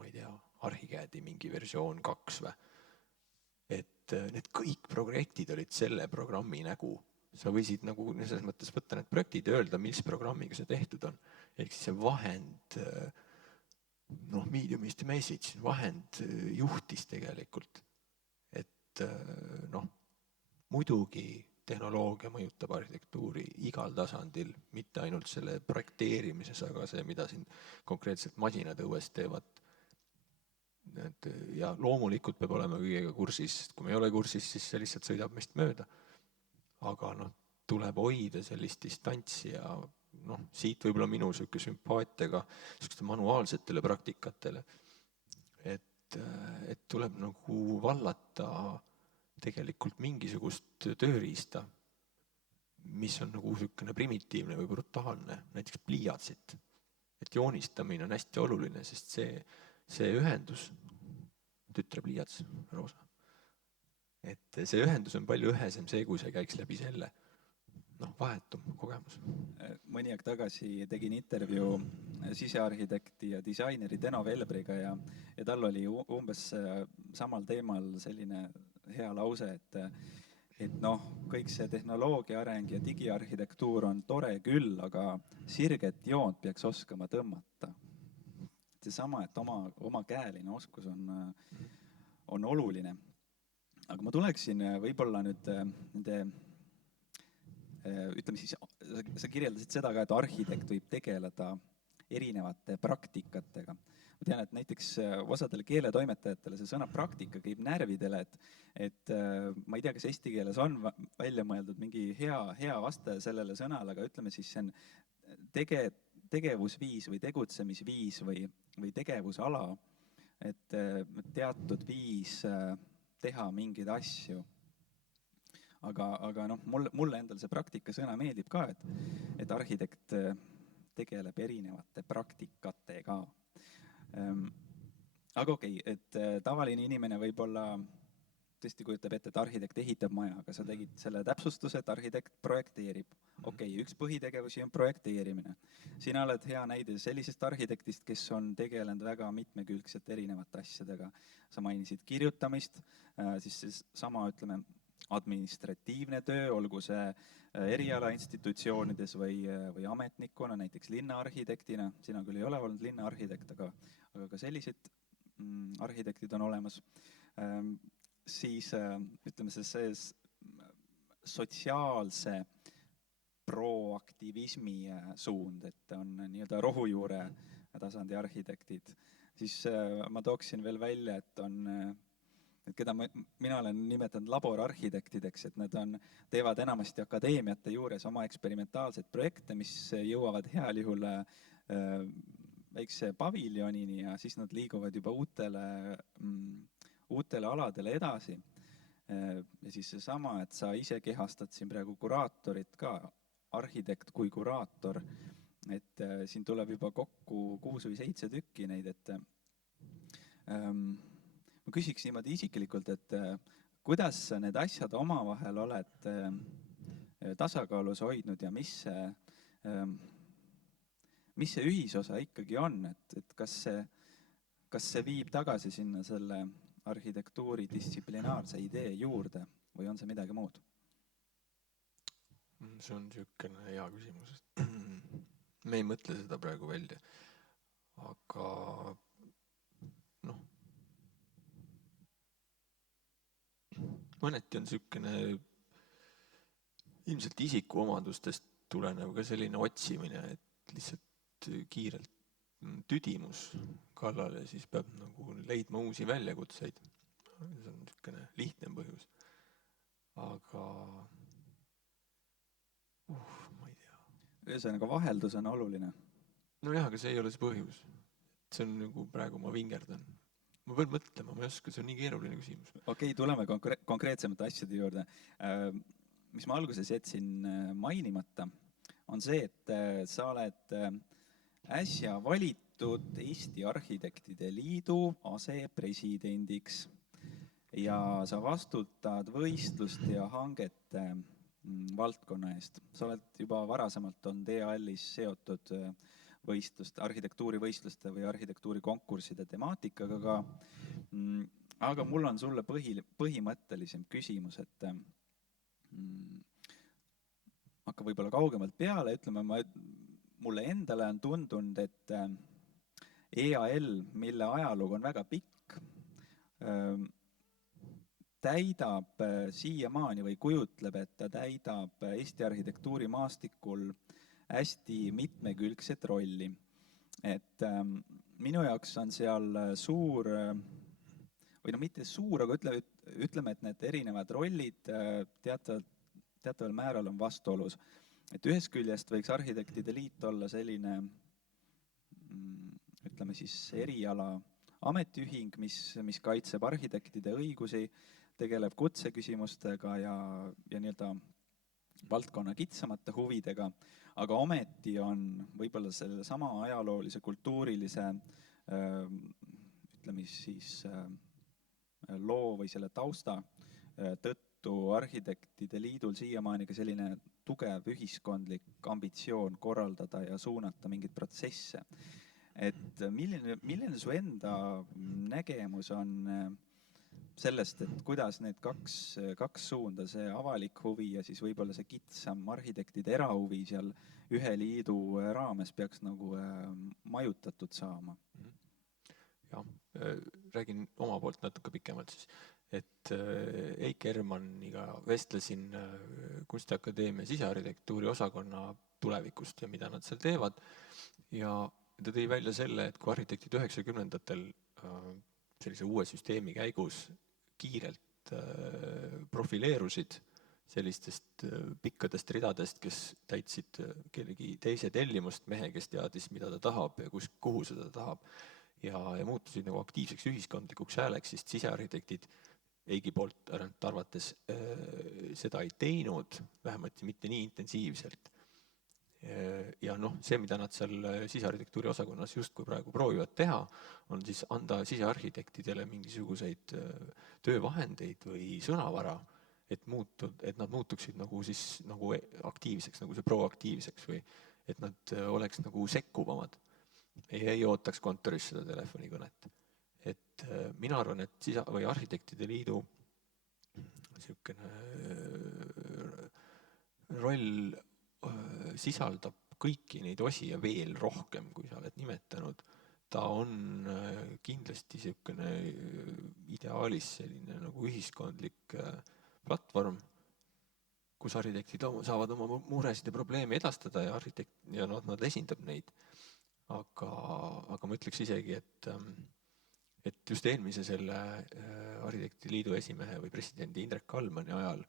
ma ei tea, Archicadi mingi versioon 2 või. Et need kõik projektid olid selle programmi nägu. Sa võisid nagu selles mõttes võtta need projektid ja öelda, mis programmiga see tehtud on. Ehk siis see vahend, mediumist message, vahend juhtis tegelikult. Et muidugi tehnoloogia mõjutab arhitektuuri igal tasandil, mitte ainult selle projekteerimises, aga see, mida siin konkreetselt masinad õues teevad. Ja loomulikult peab olema kõigega kursis, kui me ei ole kursis, siis see lihtsalt sõidab meist mööda. Aga tuleb hoida sellist distantsi ja siit võib-olla minu selline sümpaatiaga manuaalsetele praktikatele, et tuleb nagu vallata tegelikult mingisugust tööriista, mis on nagu selline primitiivne või brutaalne, näiteks pliiatsit. Et joonistamine on hästi oluline, sest see ühendus, tütre pliiats, roosa, et see ühendus on palju ühesem see, kui see käiks läbi selle vahetum kogemus. Mõni aeg tagasi tegin intervjuu sisearhitekti ja disaineri Deno Velbriga ja tal oli umbes samal teemal selline hea lause, et kõik see tehnoloogia areng ja digiarhitektuur on tore küll, aga sirget joont peaks oskama tõmmata. Seesama, et oma käeline oskus on oluline. Aga ma tuleksin võib-olla nüüd nende, ütleme siis, sa kirjeldasid seda ka, et arhitekt võib tegeleda erinevate praktikatega. Ma tean, et näiteks osadele keeletoimetajatele see sõna praktika käib närvidele, et ma ei tea, kas eesti keeles on välja mõeldud mingi hea vastaja sellele sõnale, aga ütleme siis see on tegevusviis või tegutsemisviis või tegevusala, et teatud viis teha mingeid asju. Aga mulle endal see praktika sõna meeldib ka, et arhitekt tegeleb erinevate praktikatega. Aga okei, et tavaline inimene võib-olla tõesti kujutab ette, et arhitekt ehitab maja, aga sa tegid selle täpsustuse, et arhitekt projekteerib. Okei, üks põhitegevusi on projekteerimine. Sina oled hea näide sellisest arhitektist, kes on tegelenud väga mitmekülgselt erinevate asjadega. Sa mainisid kirjutamist, siis sama, ütleme, administratiivne töö, olgu see erialainstitutsioonides või ametnikuna, näiteks linnaarhitektina. Sina küll ei ole olnud linnaarhitekt, aga ka sellised arhitektid on olemas. Siis ütleme see sotsiaalse proaktivismi suund, et on nii-öelda rohujuure tasandi arhitektid, siis ma tooksin veel välja, et on et keda mina olen nimetanud laborarhitektideks, et nad teevad enamasti akadeemiate juures oma eksperimentaalseid projekte, mis jõuavad heal juhul väikse paviljonini ja siis nad liiguvad juba uutele aladele edasi. Ja siis seesama, et sa ise kehastad siin praegu kuraatorit ka, arhitekt kui kuraator, et siin tuleb juba kokku 6 või 7 tükki neid, et ma küsiks niimoodi isiklikult, et kuidas sa need asjad omavahel oled tasakaalus hoidnud ja mis see ühisosa ikkagi on, et kas see viib tagasi sinna selle arhitektuuri distsiplinaarse idee juurde või on see midagi muud? See on niisugune hea küsimus. Me ei mõtle seda praegu välja, aga mõneti on niisugune ilmselt isikuomadustest tulenev ka selline otsimine, et lihtsalt kiirelt tüdimus kallale, siis peab nagu leidma uusi väljakutseid. See on niisugune lihtne põhjus. Aga ma ei tea. Ühesõnaga vaheldus on oluline. Nojah, aga see ei ole see põhjus. See on nagu praegu ma vingerdan. Ma pean mõtlema, ma ei oska, see on nii keeruline küsimus. Okei, tuleme konkreetsemate asjade juurde. Mis ma alguses jätsin mainimata, on see, et sa oled äsja valitud Eesti Arhitektide Liidu asepresidendiks ja sa vastutad võistluste ja hangete valdkonna eest. Sa oled juba varasemalt on DAL-is seotud arhitektuurivõistluste või arhitektuurikonkursside temaatikaga ka. Aga mul on sulle põhimõttelisem küsimus, et hakka võib-olla kaugemalt peale, ütleme, mulle endale on tundunud, et EAL, mille ajalugu on väga pikk, täidab siiamaani või kujutleb, et ta täidab Eesti arhitektuurimaastikul hästi mitmekülgset rolli. Et minu jaoks on seal suur, või mitte suur, aga ütleme, et need erinevad rollid teataval määral on vastuolus. Et ühest küljest võiks Arhitektide Liit olla selline, ütleme siis eriala ametiühing, mis kaitseb arhitektide õigusi, tegeleb kutseküsimustega ja nii-öelda valdkonna kitsamate huvidega, aga ometi on võib-olla selle sama ajaloolise, kultuurilise, ütleme siis loo või selle tausta tõttu Arhitektide Liidul siiamaani ka selline tugev ühiskondlik ambitsioon korraldada ja suunata mingeid protsesse. Et milline su enda nägemus on sellest, et kuidas need kaks suunda, see avalik huvi ja siis võib-olla see kitsam arhitektide erahuvi seal ühe liidu raames peaks nagu majutatud saama? Jah, räägin oma poolt natuke pikemalt siis, et Eike Ermanniga vestlesin Kunstiakadeemia sisearhitektuuri osakonna tulevikust ja mida nad seal teevad ja ta tõi välja selle, et kui arhitektid 90-ndatel sellise uue süsteemi käigus kiirelt profileerusid sellistest pikkadest ridadest, kes täitsid kellegi teise tellimust, mehe, kes teadis, mida ta tahab ja kuhu seda tahab ja muutusid nagu aktiivseks ühiskondlikuks hääleks, siis sisearhitektid Eigi poolt arvates seda ei teinud, vähemalt mitte nii intensiivselt. Ja see, mida nad seal sisearhitektuuri osakonnas justkui praegu proovivad teha, on siis anda sisearhitektidele mingisuguseid töövahendeid või sõnavara, et nad muutuksid nagu aktiivseks, nagu see proaktiivseks või et nad oleks nagu sekkuvamad. Ei ootaks kontoris seda telefonikõnet. Et mina arvan, et Arhitektide Liidu niisugune roll sisaldab kõiki neid osi ja veel rohkem, kui sa oled nimetanud. Ta on kindlasti niisugune ideaalis selline nagu ühiskondlik platvorm, kus kus arhitektid saavad oma muresid ja probleeme edastada ja nad esindab neid. Aga ma ütleks isegi, et just eelmise selle arhitektide liidu esimehe või presidendi Indrek Kalmani ajal,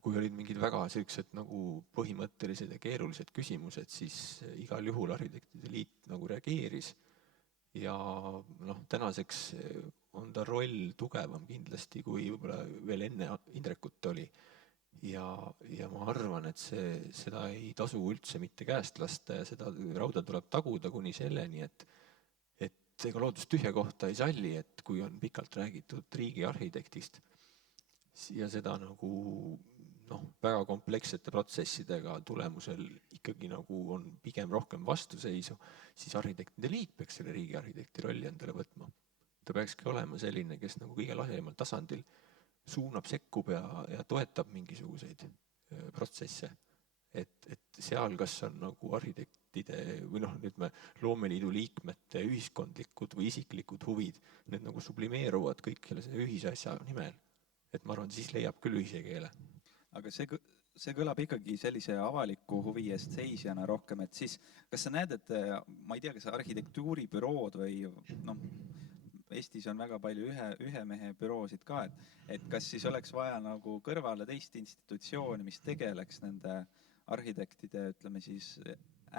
kui olid mingid väga sellised nagu põhimõttelised ja keerulised küsimused, siis igal juhul arhitektide liit nagu reageeris ja tänaseks on ta roll tugevam kindlasti, kui võib-olla veel enne Indrekut oli. Ja ma arvan, et seda ei tasu üldse mitte käest lasta ja seda rauda tuleb taguda kuni selleni, et ega loodus tühja kohta ei salli, et kui on pikalt räägitud riigi arhitektist ja seda nagu väga komplekssete protsessidega tulemusel ikkagi nagu on pigem rohkem vastuseisu, siis arhitektide liit peaks selle riigi arhitekti rolli endale võtma. Ta peakski olema selline, kes nagu kõige lahemal tasandil suunab, sekkub ja toetab mingisuguseid protsesse. Et seal kas on nagu arhitektide või loomeliidu liikmete ühiskondlikud või isiklikud huvid, need nagu sublimeeruvad kõik selle ühise asja nimel. Et ma arvan, siis leiab küll ühise keele. Aga see kõlab ikkagi sellise avaliku huvi eest seisjana rohkem, et siis kas sa näed, et ma ei tea, kas arhitektuuribürood või Eestis on väga palju ühe mehe büroosid ka, et kas siis oleks vaja nagu kõrvale teist institutsiooni, mis tegeleks nende arhitektide, ütleme siis,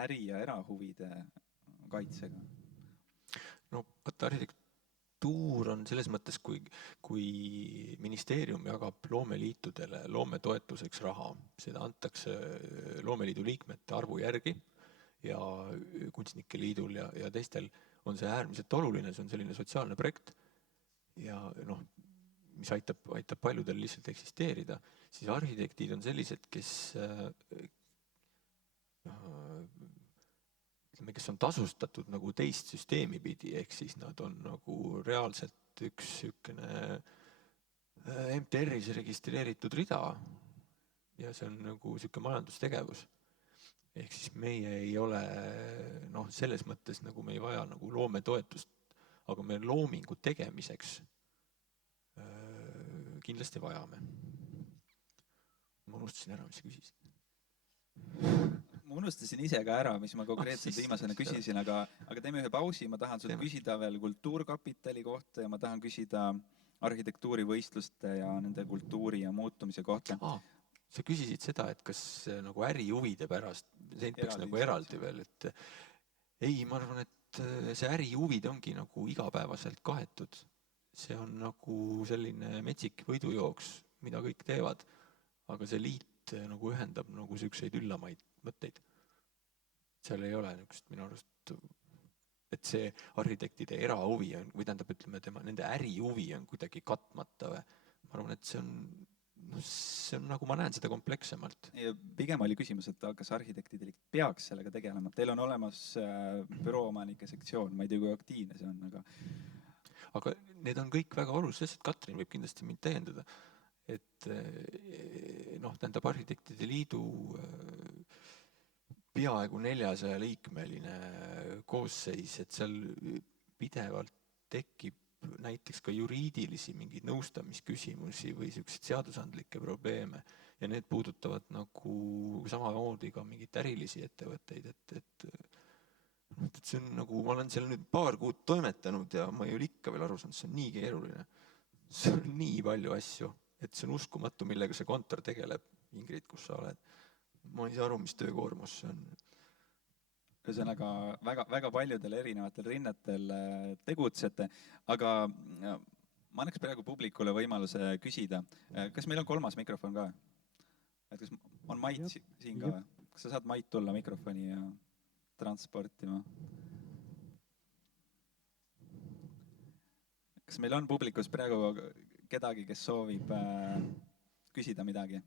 äri- ja erahuvide kaitsega? Vaata, arhitektuur on selles mõttes, kui ministeerium jagab loomeliitudele loometoetuseks raha, seda antakse loomeliidu liikmete arvu järgi ja kunstnike liidul ja teistel on see äärmiselt oluline, see on selline sotsiaalne projekt ja mis aitab paljudel lihtsalt eksisteerida, siis arhitektid on sellised, kes on tasustatud nagu teist süsteemi pidi, ehk siis nad on nagu reaalselt üks MTR-is registreeritud rida ja see on nagu siuke majandustegevus. Ehk siis meie ei ole, selles mõttes nagu me ei vaja nagu loometoetust, aga me loomingu tegemiseks kindlasti vajame. Ma unustasin ära, mis sa küsisid. Ma unustasin ise ka ära, mis ma konkreetselt viimasena küsisin, aga teeme ühe pausi, ma tahan sult küsida veel Kultuurkapitali kohta ja ma tahan küsida arhitektuurivõistluste ja nende kultuuri ja muutumise kohta. Sa küsisid seda, et kas nagu ärihuvide pärast, see peaks nagu eraldi veel, et ei, ma arvan, et see ärihuvid ongi nagu igapäevaselt kaetud. See on nagu selline metsik võidujooks, mida kõik teevad, aga see liit nagu ühendab nagu selliseid üllamaid mõtteid. Seal ei ole minu arust, et see arhitektide erahuvi on, või tähendab, ütleme, nende ärihuvi on kuidagi katmata või. Ma arvan, et see on nagu ma näen seda komplekssemalt. Pigem oli küsimus, et kas arhitektide liit peaks sellega tegelema. Teil on olemas büroomanike sektsioon, ma ei tea, kui aktiivne see on, aga need on kõik väga olulised, sest Katrin võib kindlasti mind täiendada, et tähendab arhitektide liidu peaaegu 400 liikmeline koosseis, et seal pidevalt tekib näiteks ka juriidilisi mingeid nõustamisküsimusi või selliseid seadusandlikke probleeme ja need puudutavad nagu samamoodi ka mingit ärilisi ettevõtteid, et see on nagu, ma olen seal nüüd paar kuud toimetanud ja ma ei ole ikka veel aru saanud, see on nii keeruline. See on nii palju asju, et see on uskumatu, millega see kontor tegeleb, Ingrid, kus sa oled. Ma ei saa aru, mis töökoormus see on. Ühesõnaga, väga paljudel erinevatel rinnetel tegutsete, aga ma annaks praegu publikule võimaluse küsida. Kas meil on kolmas mikrofon ka? Et kas on Mait siin ka? Kas sa saad Mait tulla mikrofoni ja transportima? Kas meil on publikus praegu kedagi, kes soovib küsida midagi?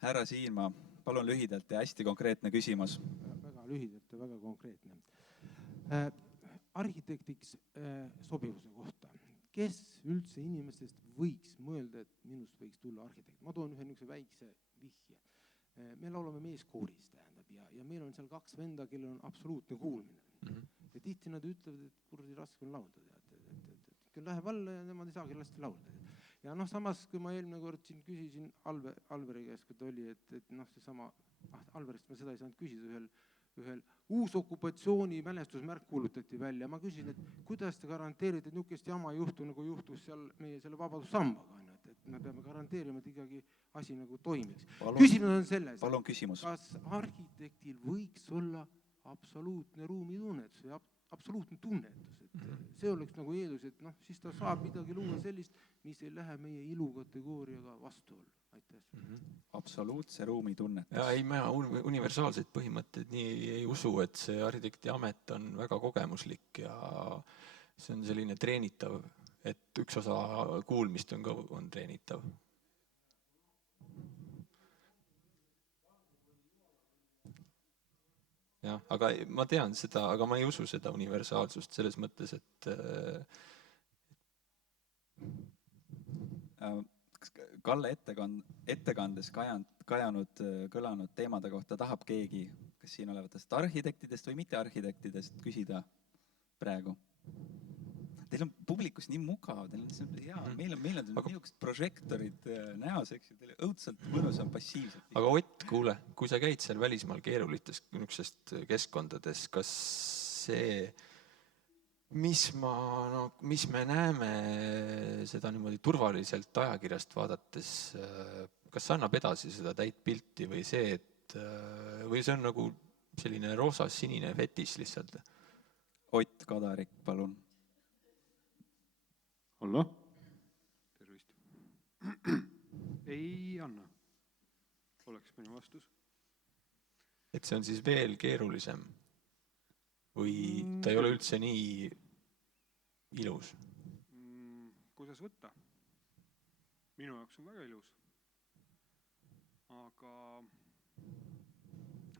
Härra Siinma, palun lühidalt ja hästi konkreetne küsimus. Väga lühidalt ja väga konkreetne. Arhitektiks sobivuse kohta. Kes üldse inimestest võiks mõelda, et minust võiks tulla arhitekt? Ma toon ühe niisuguse väikse vihje. Me laulame meeskooris, tähendab, ja meil on seal 2 venda, kellel on absoluutne kuulmine. Ja tihti nad ütlevad, et kurdi raske on laulda. Läheb alla ja nemad ei saagi lasti laulda. ja noh, samas, kui ma eelmine kord siin küsisin Alveri käest, kui ta oli, et noh, seesama, Alverist ma seda ei saanud küsida, ühel uus okupatsiooni mälestusmärk kuulutati välja. Ma küsin, et kuidas te garanteerite, et niisugust jama juhtu, nagu juhtus seal meie selle vabadussambaga, et me peame garanteerima, et ikkagi asi nagu toimiks. Küsimus on selles, kas arhitektil võiks olla absoluutne ruumitunnetus või absoluutne tunnetus, et see oleks nagu eeldus, et noh, siis ta saab midagi luua sellist, mis ei lähe meie ilukategooriaga vastuollu. Aitäh. Absoluutse ruumitunnetus. Ja ei, ma universaalseid põhimõtteid nii ei usu, et see arhitekti amet on väga kogemuslik ja see on selline treenitav, et üks osa kuulmist on treenitav. Jah, aga ma tean seda, aga ma ei usu seda universaalsust selles mõttes, et Kalle ettekandes kajanud kõlanud teemade kohta tahab keegi, kas siin olevatest arhitektidest või mitte arhitektidest küsida praegu? Teil on publikus nii mugav, teil on hea, meil on niisugused prožektorid näos, eks ju, teil õudselt mõnus on passiivselt. Aga Ott, kuule, kui sa käid seal välismaal keerulistes niisugusest keskkondades, kas see, mis me näeme seda niimoodi turvaliselt ajakirjast vaadates, kas see annab edasi seda täit pilti või see, või see on nagu selline roosas-sinine fetiš lihtsalt? Ott Kadarik, palun. Hallo? Tervist. Ei anna. Oleks minu vastus. Et see on siis veel keerulisem? Või ta ei ole üldse nii ilus? Kuidas võtta? Minu jaoks on väga ilus. Aga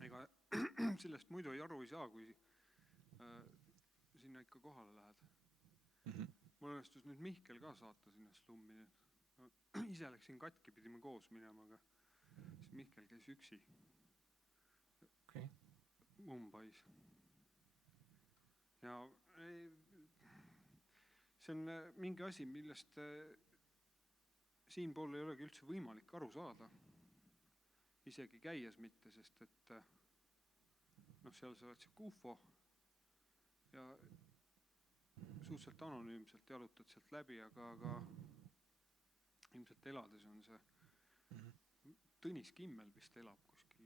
ega sellest muidu aru ei saa, kui sinna ikka kohale lähed. Mul õnnestus nüüd Mihkel ka saata sinna slummi. Ise läksin katki, pidime koos minema, aga siis Mihkel käis üksi Mumbais. Ja see on mingi asi, millest siinpool ei olegi üldse võimalik aru saada. Isegi käies mitte, sest et seal sa oled see kufo ja suhteliselt anonüümselt jalutad sealt läbi, aga ilmselt elades on see Tõnis Kimmel vist elab kuskil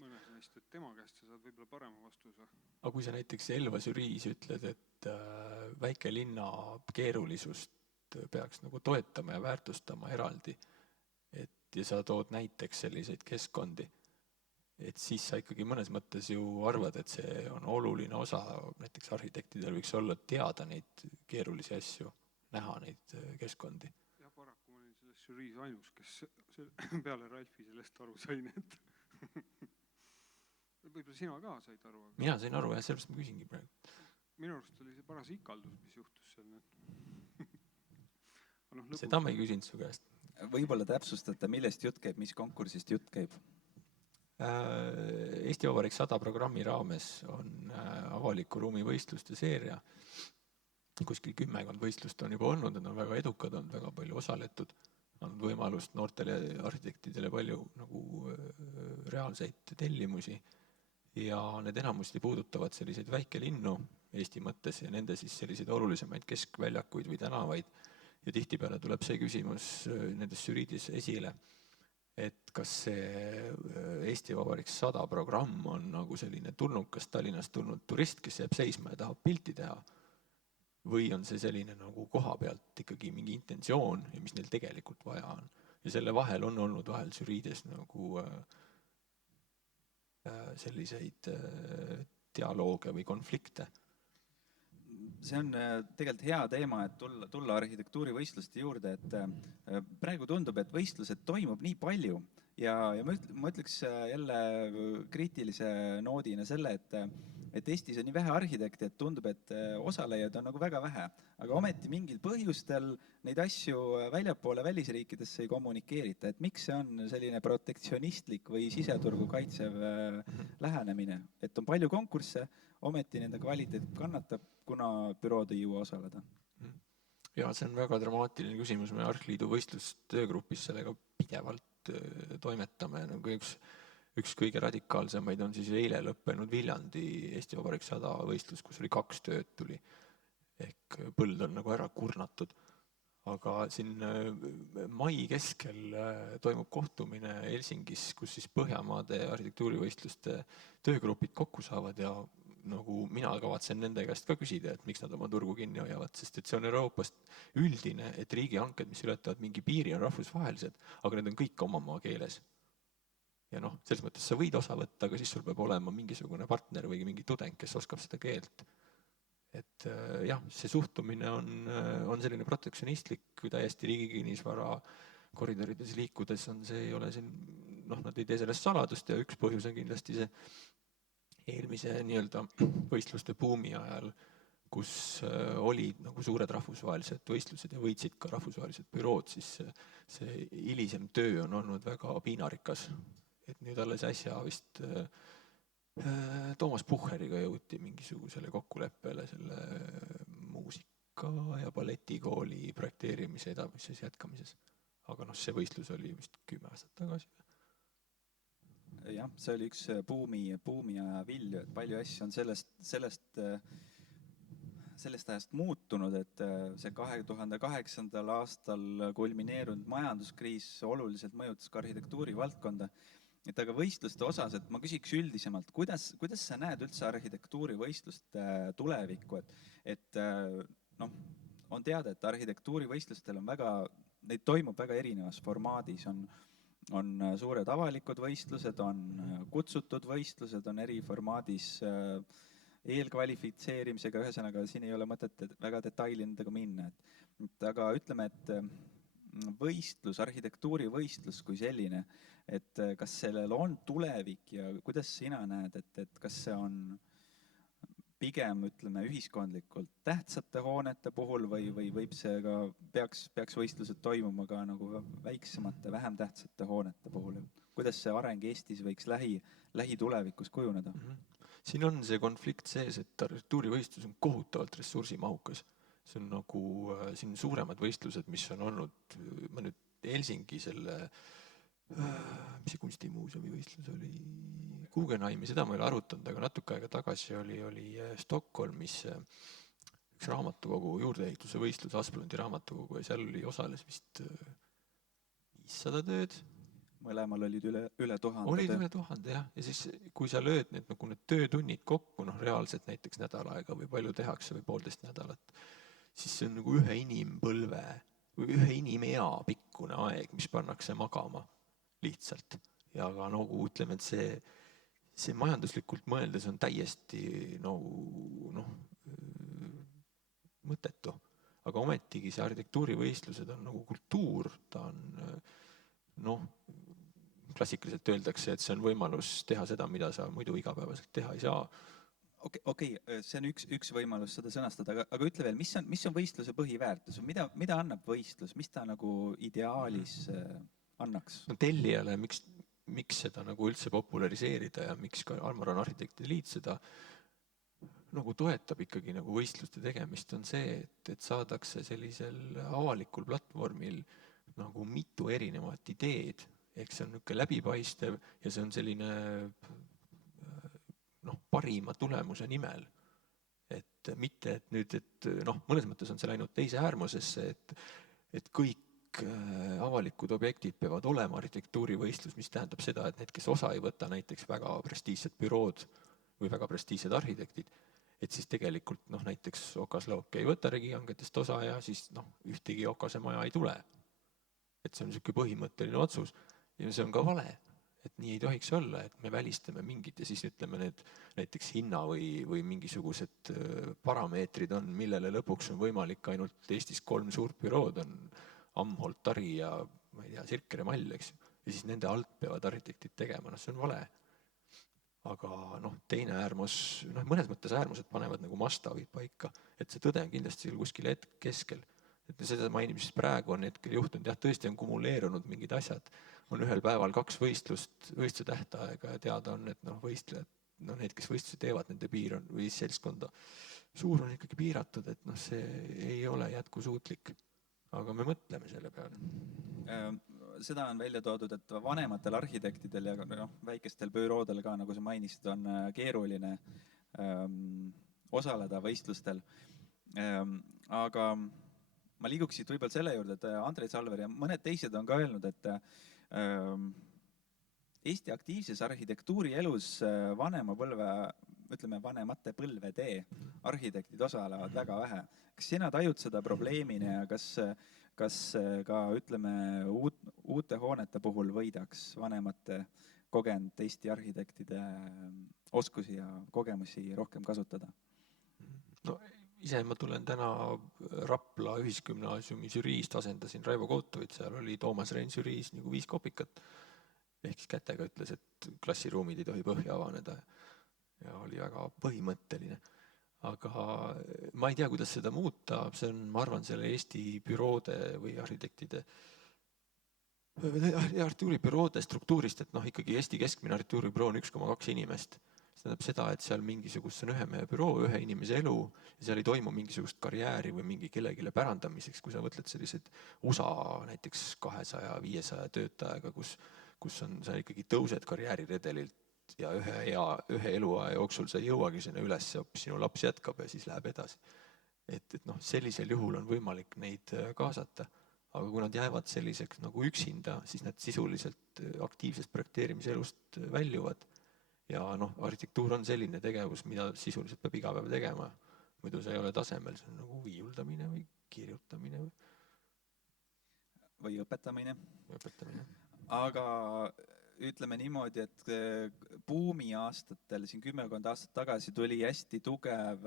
mõnes neist, et tema käest sa saad võib-olla parema vastuse. Aga kui sa näiteks Elva žüriis ütled, et väikelinna keerulisust peaks nagu toetama ja väärtustama eraldi, ja sa tood näiteks selliseid keskkondi, et siis sa ikkagi mõnes mõttes ju arvad, et see on oluline osa, näiteks arhitektidel võiks olla teada neid keerulisi asju, näha neid keskkondi. Ja paraku ma olin selles žüriis ainus, kes peale Ralfi sellest aru sain, et võib-olla sina ka said aru. Aga... Mina sain aru, sellest ma küsingi praegu. Minu arust oli see paras ikaldus, mis juhtus seal. Seda ma ei küsinud su käest. Võib-olla täpsustate, millest jutt käib, mis konkursist jutt käib? Eesti Vabariik 100 programmi raames on avaliku ruumi võistluste seeria. Kuskil 10 võistlust on juba olnud, need on väga edukad, on väga palju osaletud, on võimalust noortele arhitektidele palju nagu reaalseid tellimusi ja need enamusti puudutavad selliseid väikelinnu Eesti mõttes ja nende siis selliseid olulisemaid keskväljakuid või tänavaid ja tihtipeale tuleb see küsimus nendes žüriidis esile, et kas see Eesti Vabariik 100 programm on nagu selline tulnukas Tallinnast tulnud turist, kes jääb seisma ja tahab pilti teha, või on see selline nagu koha pealt ikkagi mingi intentsioon ja mis neil tegelikult vaja on. Ja selle vahel on olnud vahel žüriides nagu selliseid dialooge või konflikte. See on tegelikult hea teema, et tulla arhitektuurivõistluste juurde, et praegu tundub, et võistlused toimub nii palju ja ma ütleks jälle kriitilise noodina selle, et Eestis on nii vähe arhitekte, et tundub, et osalejaid on nagu väga vähe, aga ometi mingil põhjustel neid asju väljapoole välisriikidesse ei kommunikeerita, et miks see on selline protektsionistlik või siseturgu kaitsev lähenemine, et on palju konkursse, ometi nende kvaliteet kannatab, kuna bürood ei jõua osaleda. Ja see on väga dramaatiline küsimus, me Arhliidu võistlustöögrupis sellega pidevalt toimetame, nagu üks kõige radikaalsemaid on siis eile lõppenud Viljandi Eesti Vabariik 100 võistlus, kus oli 2 tööd tuli, ehk põld on nagu ära kurnatud. Aga siin mai keskel toimub kohtumine Helsingis, kus siis Põhjamaade arhitektuurivõistluste töögrupid kokku saavad ja nagu mina kavatsen nende käest ka küsida, et miks nad oma turgu kinni hoiavad, sest et see on Euroopast üldine, et riigihanked, mis ületavad mingi piiri, on rahvusvahelised, aga need on kõik oma maa keeles. Ja noh, selles mõttes sa võid osa võtta, aga siis sul peab olema mingisugune partner või mingi tudeng, kes oskab seda keelt. Et jah, see suhtumine on selline protektsionistlik, täiesti riigi kinnisvara koridorides liikudes on see, ei ole siin, noh, nad ei tee sellest saladust ja üks põhjus on kindlasti see eelmise nii-öelda võistluste buumi ajal, kus olid nagu suured rahvusvahelised võistlused ja võitsid ka rahvusvahelised bürood, siis see hilisem töö on olnud väga piinarikas. Et nüüd alles äsja vist Toomas Pucheriga jõuti mingisugusele kokkuleppele selle muusika ja balletikooli projekteerimise edamises jätkamises. Aga noh, see võistlus oli vist 10 aastat tagasi. Jah, see oli üks buumi ja vilju, et palju asju on sellest ajast muutunud, et see 2008. aastal kulmineerunud majanduskriis oluliselt mõjutas ka arhitektuuri valdkonda. Et aga võistluste osas, et ma küsiks üldisemalt, kuidas sa näed üldse arhitektuurivõistluste tulevikku, et noh, on teada, et arhitektuurivõistlustel on neid toimub väga erinevas formaadis, on suured avalikud võistlused, on kutsutud võistlused, on eri formaadis eelkvalifitseerimisega, ühesõnaga siin ei ole mõtet väga detailidega minna. Aga ütleme, et arhitektuurivõistlus kui selline, et kas sellel on tulevik ja kuidas sina näed, et kas see on pigem, ütleme, ühiskondlikult tähtsate hoonete puhul või võib see ka, peaks võistlused toimuma ka nagu väiksemate, vähem tähtsate hoonete puhul? Kuidas see areng Eestis võiks lähitulevikus kujuneda? Siin on see konflikt sees, et arhitektuurivõistlus on kohutavalt ressursimahukas. See on nagu siin suuremad võistlused, mis on olnud, ma nüüd Helsingi selle, mis see kunstimuuseumi võistlus oli, Guggenheimi, seda ma ei ole arutanud, aga natuke aega tagasi oli Stockholmis üks raamatukogu juurdeehituse võistlus, Asplundi raamatukogu, ja seal osales vist 500 tööd. Mõlemal olid üle 1000. Olid üle 1000, jah. Ja siis, kui sa lööd need töötunnid kokku, reaalselt näiteks nädal aega või palju tehakse või 1,5 nädalat, siis see on nagu ühe inimpõlve või ühe inimea pikkune aeg, mis pannakse magama lihtsalt. Ja aga nagu ütleme, et see majanduslikult mõeldes on täiesti mõttetu. Aga ometigi see arhitektuurivõistlused on nagu kultuur, ta on klassikaliselt öeldakse, et see on võimalus teha seda, mida sa muidu igapäevaselt teha ei saa. Okei, see on üks võimalus seda sõnastada, aga ütle veel, mis on võistluse põhiväärtus? Mida annab võistlus? Mis ta nagu ideaalis annaks? Tellijale, miks seda nagu üldse populariseerida ja miks ka Armoron Arhitektide Liit seda nagu toetab ikkagi nagu võistluste tegemist, on see, et saadakse sellisel avalikul platvormil nagu mitu erinevat ideed, ehk see on niisugune läbipaistev ja see on selline parima tulemuse nimel. Et mitte, et nüüd, mõnes mõttes on see läinud teise äärmusesse, et kõik avalikud objektid peavad olema arhitektuurivõistlus, mis tähendab seda, et need, kes osa ei võta, näiteks väga prestiižsed bürood või väga prestiižsed arhitektid, et siis tegelikult näiteks Okaslauk ei võta riigihangetest osa ja siis ühtegi Okase maja ei tule. Et see on niisugune põhimõtteline otsus ja see on ka vale, et nii ei tohiks olla, et me välistame mingid ja siis ütleme need näiteks hinna või mingisugused parameetrid on, millele lõpuks on võimalik ainult Eestis 3 suurt bürood on Amholt, Tari ja ma ei tea, Sirkere Mall, eks ju. Ja siis nende alt peavad arhitektid tegema, see on vale. Aga teine äärmus, mõnes mõttes äärmused panevad nagu mastaavid paika, et see tõde on kindlasti kuskil keskel. Et seda mainimist praegu on hetkel juhtunud, jah, tõesti on kumuleerunud mingid asjad, on ühel päeval 2 võistluse tähtaega ja teada on, et võistlejad, need, kes võistluse teevad, nende piir on või seltskonda suur on ikkagi piiratud, et noh, see ei ole jätkusuutlik. Aga me mõtleme selle peale. Seda on välja toodud, et vanematel arhitektidel ja väikestel büroodel ka, nagu sa mainisid, on keeruline osaleda võistlustel. Aga ma liiguksid võib-olla selle juurde, et Andrei Salver ja mõned teised on ka öelnud, et Eesti aktiivses arhitektuurielus vanemate põlvede arhitektid osalevad väga vähe. Kas sina tajud seda probleemina ja kas ka uute hoonete puhul võidaks vanemate kogenud Eesti arhitektide oskusi ja kogemusi rohkem kasutada? No ise ma tulen täna Rapla ühisgümnaasiumi žüriist, asendasin Raivo Koutovit, seal oli Toomas Rein žüriis nagu 5 kopikat, ehk siis kätega ütles, et klassiruumid ei tohi põhja avaneda ja oli väga põhimõtteline. Aga ma ei tea, kuidas seda muuta, see on, ma arvan, selle Eesti büroode või arhitektuuribüroode struktuurist, et ikkagi Eesti keskmine arhitektuuribüroo on 1,2 inimest. See tähendab seda, et seal mingisugust on ühe mehe büroo, ühe inimese elu ja seal ei toimu mingisugust karjääri või mingi kellegile pärandamiseks, kui sa võtled sellised USA näiteks 200-500 töötajaga, kus sa ikkagi tõused karjääriredelilt ja ühe eluaja jooksul sa ei jõuagi sinna üles, sinu laps jätkab ja siis läheb edasi. Et sellisel juhul on võimalik neid kaasata, aga kui nad jäävad selliseks nagu üksinda, siis nad sisuliselt aktiivsest projekteerimiselust väljuvad. Ja arhitektuur on selline tegevus, mida sisuliselt peab iga päev tegema. Muidu see ei ole tasemel, see on nagu viiuldamine või kirjutamine. Või õpetamine. Aga ütleme niimoodi, et buumi aastatel, siin 10 aastat tagasi tuli hästi tugev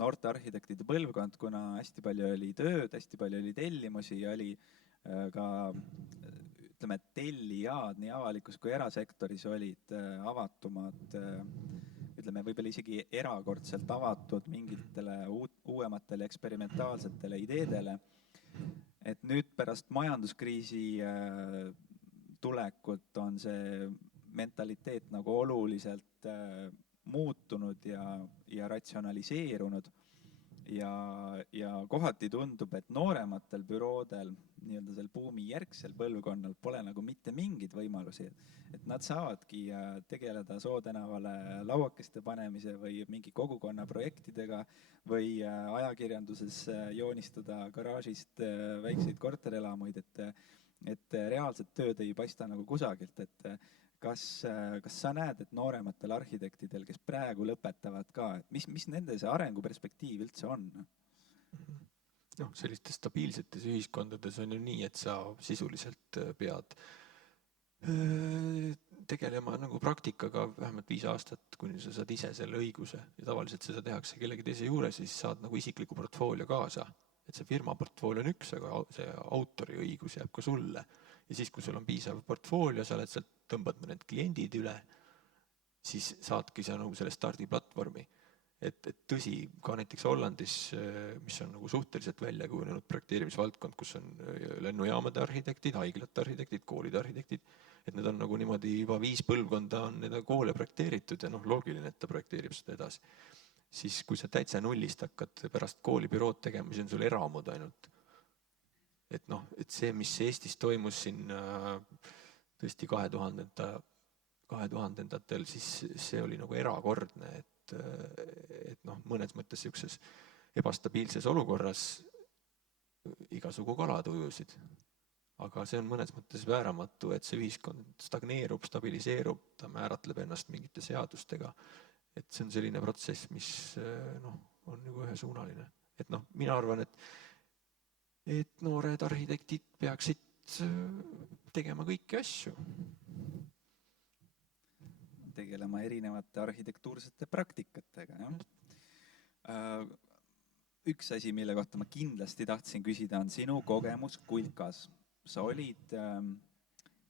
noorte arhitektide põlvkond, kuna hästi palju oli tööd, hästi palju oli tellimusi ja oli ka tellijad nii avalikus kui erasektoris olid avatumad, võib-olla isegi erakordselt avatud mingitele uuematele eksperimentaalsetele ideedele. Et nüüd pärast majanduskriisi tulekut on see mentaliteet nagu oluliselt muutunud ja ratsionaliseerunud ja kohati tundub, et noorematel büroodel, nii-öelda seal buumi järgsel põlvkonnal pole nagu mitte mingeid võimalusi, et nad saavadki tegeleda Soo tänavale lauakeste panemise või mingi kogukonna projektidega või ajakirjanduses joonistada garaažist väikseid korterelamuid, et reaalset tööd ei paista nagu kusagilt, et kas sa näed, et noorematel arhitektidel, kes praegu lõpetavad ka, et mis nende see arenguperspektiiv üldse on? Sellistes stabiilsetes ühiskondades on ju nii, et sa sisuliselt pead tegelema nagu praktikaga vähemalt 5 aastat, kuni sa saad ise selle õiguse ja tavaliselt seda tehakse kellegi teise juures ja siis saad nagu isikliku portfoolio kaasa. Et see firma portfoolio on üks, aga see autori õigus jääb ka sulle. Ja siis, kui sul on piisav portfoolio, sa oled sealt, tõmbad need kliendid üle, siis saadki sa nagu selle stardiplatvormi. Et tõsi, ka näiteks Hollandis, mis on nagu suhteliselt välja kujunenud projekteerimisvaldkond, kus on lennujaamade arhitektid, haiglate arhitektid, koolide arhitektid, et need on nagu niimoodi juba 5 põlvkonda on need koole projekteeritud ja loogiline, et ta projekteerib seda edasi. Siis kui sa täitsa nullist hakkad pärast kooli bürood tegema, siis on sul eramud ainult. Et see, mis Eestis toimus siin tõesti 2000-ndatel, siis see oli nagu erakordne, et mõnes mõttes sellises ebastabiilses olukorras igasugu kalad ujusid. Aga see on mõnes mõttes vääramatu, et see ühiskond stagneerub, stabiliseerub, ta määratleb ennast mingite seadustega. Et see on selline protsess, mis on nagu ühesuunaline. Et mina arvan, et noored arhitektid peaksid tegema kõiki asju. Tegelema erinevate arhitektuursete praktikatega. Üks asi, mille kohta ma kindlasti tahtsin küsida, on sinu kogemus Kulkas. Sa olid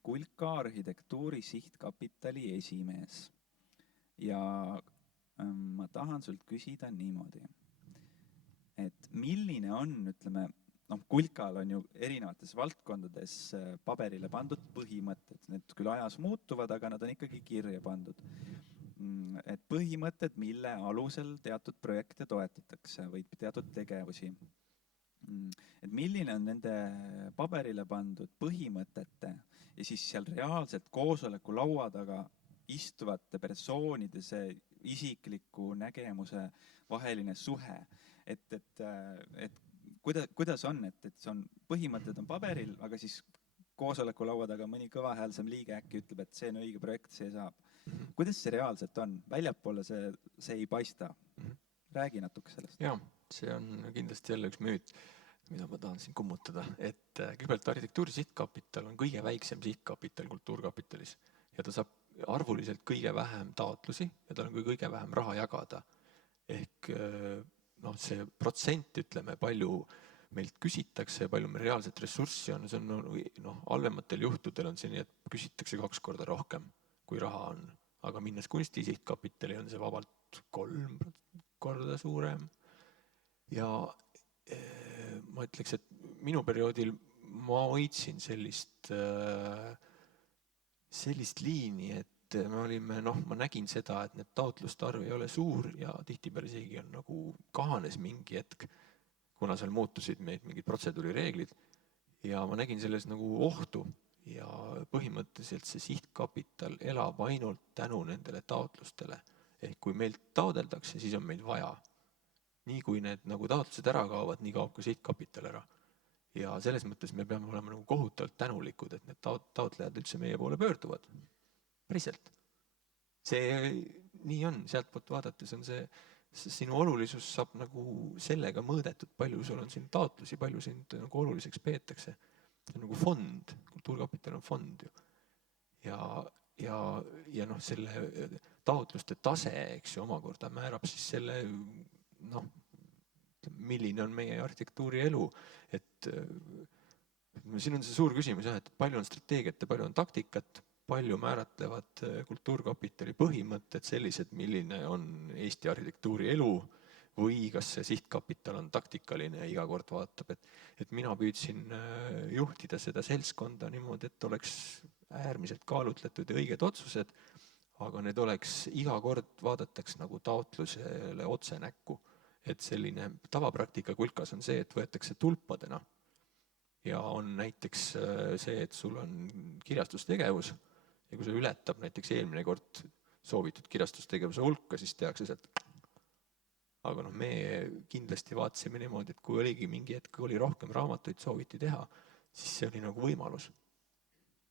Kulka arhitektuuri sihtkapitali esimees. Ja ma tahan sult küsida niimoodi, et milline on, Kulkal on ju erinevates valdkondades paberile pandud põhimõtted, need küll ajas muutuvad, aga nad on ikkagi kirja pandud. et põhimõtted, mille alusel teatud projekte toetatakse või teatud tegevusi. Et milline on nende paberile pandud põhimõtete ja siis seal reaalselt koosoleku laua taga istuvate persoonide see isikliku nägemuse vaheline suhe. Et kuidas on, et see on, põhimõtted on paberil, aga siis koosoleku laua taga mõni kõvahäälsem liige äkki ütleb, et see on õige projekt, see saab. Kuidas see reaalselt on? Väljapoole see ei paista. Räägi natuke sellest. Jaa, see on kindlasti jälle üks müüt, mida ma tahan siin kummutada, et kõigepealt arhitektuuri sihtkapital on kõige väiksem sihtkapital kultuurkapitalis ja ta saab arvuliselt kõige vähem taotlusi ja tal on kõige vähem raha jagada. Ehk see protsent, ütleme, palju meilt küsitakse ja palju meil reaalselt ressurssi on, see on halvematel juhtudel on see nii, et küsitakse 2 korda rohkem, kui raha on. Aga minnes kunsti sihtkapitali on see vabalt 3 korda suurem. Ja ma ütleks, et minu perioodil ma hoidsin sellist liini, et me olime, ma nägin seda, et need taotluste arv ei ole suur ja tihtipeale isegi on nagu kahanes mingi hetk, kuna seal muutusid mingid protseduurireeglid ja ma nägin selles nagu ohtu ja põhimõtteliselt see sihtkapital elab ainult tänu nendele taotlustele. Ehk kui meilt taodeldakse, siis on meid vaja. Nii kui need nagu taotlused ära kaovad, nii kaob ka sihtkapital ära. Ja selles mõttes me peame olema nagu kohutavalt tänulikud, et need taotlejad üldse meie poole pöörduvad. Päriselt. See nii on, sealt poolt vaadates on see sinu olulisus saab nagu sellega mõõdetud, palju sul on siin taotlusi, palju sind nagu oluliseks peetakse. See on nagu fond, kultuurkapital on fond ju. Ja selle taotluste tase, eks ju, omakorda määrab siis selle, milline on meie arhitektuuri elu. Et siin on see suur küsimus, et palju on strateegiat ja palju on taktikat, palju määratlevad kultuurkapitali põhimõtted sellised, milline on Eesti arhitektuuri elu või kas see sihtkapital on taktikaline ja iga kord vaatab, et mina püüdsin juhtida seda seltskonda niimoodi, et oleks äärmiselt kaalutletud ja õiged otsused, aga need oleks iga kord vaadataks nagu taotlusele otse näkku. Et selline tavapraktika kulkas on see, et võetakse tulpadena ja on näiteks see, et sul on kirjastustegevus ja kui see ületab näiteks eelmine kord soovitud kirjastustegevuse hulka, siis tehakse sealt. Aga me kindlasti vaatasime niimoodi, et kui oligi mingi hetk, oli rohkem raamatuid sooviti teha, siis see oli nagu võimalus.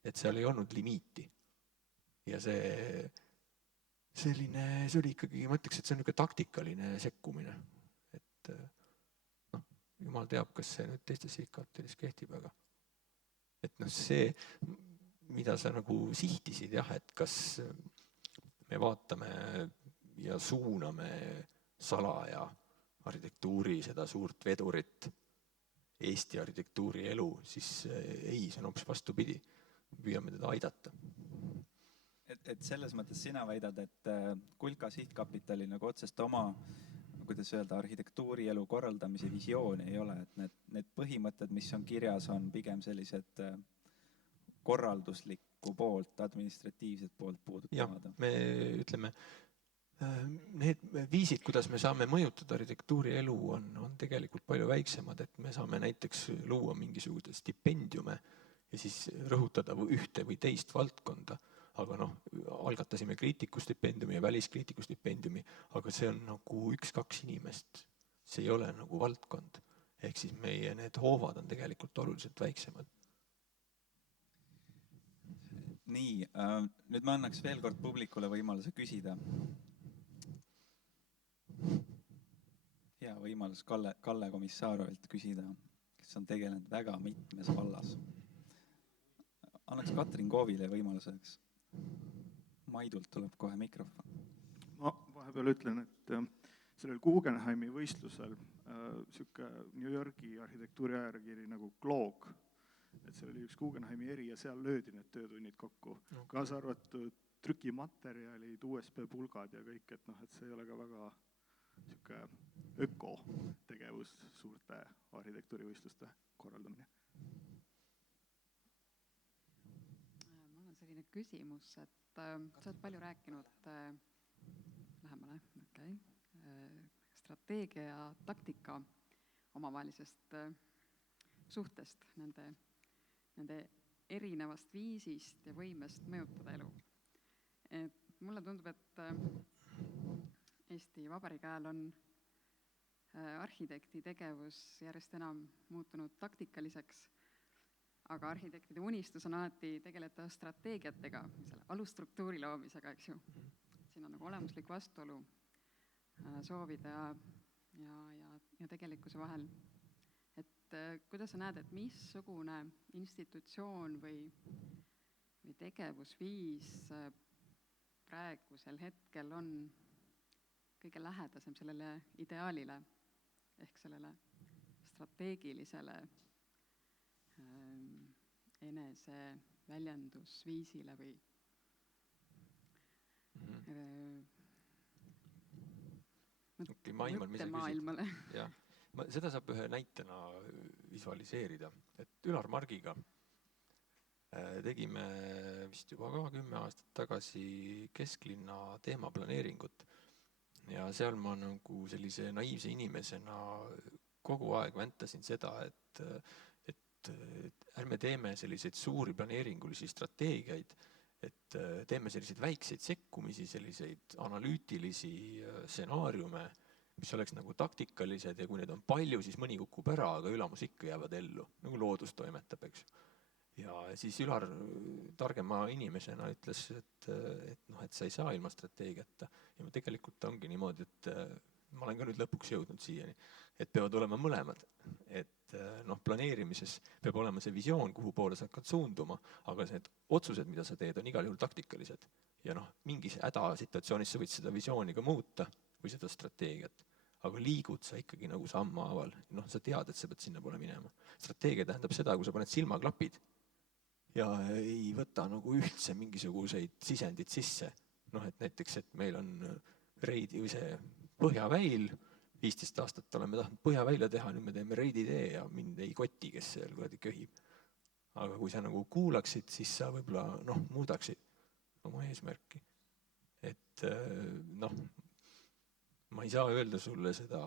Et seal ei olnud limiiti. Ja see oli ikkagi, ma ütleks, et see on niisugune taktikaline sekkumine. Et jumal teab, kas see nüüd teistes sihtkapitalist kehtib, aga et see mida sa nagu sihtisid, et kas me vaatame ja suuname salaja arhitektuuri seda suurt vedurit, Eesti arhitektuuri elu, siis ei, see on hoopis vastupidi. Püüame teda aidata. Et selles mõttes sina väidad, et Kulka sihtkapitali nagu otsest oma, kuidas öelda, arhitektuuri elu korraldamise visiooni ei ole, et need põhimõtted, mis on kirjas, on pigem sellised korralduslikku poolt, administratiivset poolt puudutavad. Ja, me ütleme, need viisid, kuidas me saame mõjutada arhitektuuri elu, on tegelikult palju väiksemad, et me saame näiteks luua mingisuguse stipendiume ja siis rõhutada ühte või teist valdkonda, aga algatasime kriitikustipendiumi ja väliskriitikustipendiumi, aga see on nagu 1-2 inimest, see ei ole nagu valdkond, ehk siis meie need hoovad on tegelikult oluliselt väiksemad. Nii, nüüd ma annaks veel kord publikule võimaluse küsida. Hea võimalus Kalle Komissarovilt küsida, kes on tegelenud väga mitmes vallas. Annaks Katrin Koovile võimaluseks. Maidult tuleb kohe mikrofon. Ma vahepeal ütlen, et sellel Guggenheimi võistlusel siuke New Yorgi arhitektuuri ajakiri nagu Gloog, et seal oli üks Guggenheimi eri ja seal löödi need töötunnid kokku. Kaasa arvatud trükimaterjalid, USB pulgad ja kõik, et see ei ole ka väga siuke ökotegevus suurte arhitektuurivõistluste korraldamine. Mul on selline küsimus, et sa oled palju rääkinud lähemale, okei. Strateegia ja taktika omavahelisest suhtest, nende erinevast viisist ja võimest mõjutada elu. Et mulle tundub, et Eesti Vabariigi ajal on arhitekti tegevus järjest enam muutunud taktikaliseks, aga arhitektide unistus on alati tegeleda strateegiatega, selle alusstruktuuri loomisega, eks ju. Siin on nagu olemuslik vastuolu soovide ja tegelikkuse vahel. Et kuidas sa näed, et missugune institutsioon või tegevusviis praegusel hetkel on kõige lähedasem sellele ideaalile ehk sellele strateegilisele enese väljendusviisile või mõttemaailmale. Jah, seda saab ühe näitena visualiseerida, et Ülar Margiga tegime vist juba ka 10 aastat tagasi kesklinna teemaplaneeringut ja seal ma nagu sellise naiivse inimesena kogu aeg väntasin seda, et ärme teeme selliseid suuri planeeringulisi strateegiaid, et teeme selliseid väikseid sekkumisi, selliseid analüütilisi stsenaariume, mis oleks nagu taktikalised ja kui need on palju, siis mõni kukub ära, aga ülamus ikka jäävad ellu, nagu loodus toimetab, eks. Ja siis Ülar targema inimesena ütles, et sa ei saa ilma strateegiata. Ja tegelikult ongi niimoodi, et ma olen ka nüüd lõpuks jõudnud siiani, et peavad olema mõlemad. Et planeerimises peab olema see visioon, kuhu poole sa hakkad suunduma, aga need otsused, mida sa teed, on igal juhul taktikalised. Ja mingis hädasituatsioonis sa võid seda visiooni ka muuta või seda strateegiat. Aga liigud sa ikkagi nagu sammhaaval. Sa tead, et sa pead sinna poole minema. Strateegia tähendab seda, kui sa paned silmaklapid ja ei võta nagu üldse mingisuguseid sisendid sisse. Et näiteks, et meil on reidi või see Põhjaväil, 15 aastat oleme tahtnud Põhjaväila teha, nüüd me teeme reiditee ja mind ei koti, kes seal kuradi köhib. Aga kui sa nagu kuulaksid, siis sa võib-olla muudaksid oma eesmärki. Et ma ei saa öelda sulle seda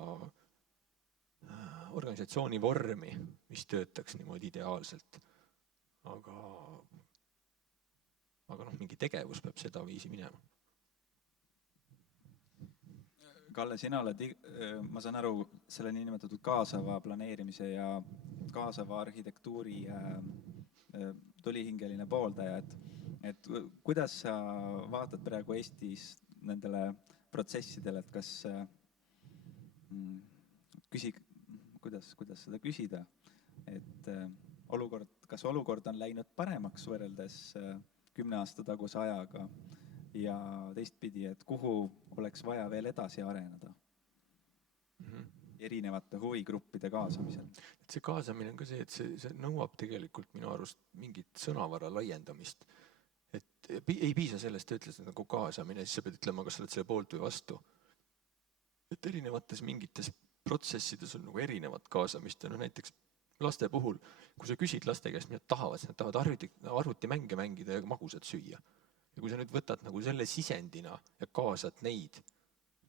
organisatsiooni vormi, mis töötaks niimoodi ideaalselt. Aga mingi tegevus peab seda viisi minema. Kalle, sina oled, ma saan aru, selle niinimetatud kaasava planeerimise ja kaasava arhitektuuri tulihingeline pooldaja. Et kuidas sa vaatad praegu Eestis nendele protsessidele, et kuidas seda küsida, et kas olukord on läinud paremaks võrreldes 10 aasta taguse ajaga ja teistpidi, et kuhu oleks vaja veel edasi areneda erinevate huvigruppide kaasamisel? Et see kaasamine on ka see, et see nõuab tegelikult minu arust mingit sõnavara laiendamist. Et ei piisa sellest, et ütles nagu kaasamine, siis sa pead ütlema, kas sa oled selle poolt või vastu. Et erinevates mingites protsessides on nagu erinevat kaasamist ja näiteks laste puhul, kui sa küsid laste käest, mida tahavad, nad tahavad arvutimänge mängida ja magusat süüa. Ja kui sa nüüd võtad nagu selle sisendina ja kaasad neid,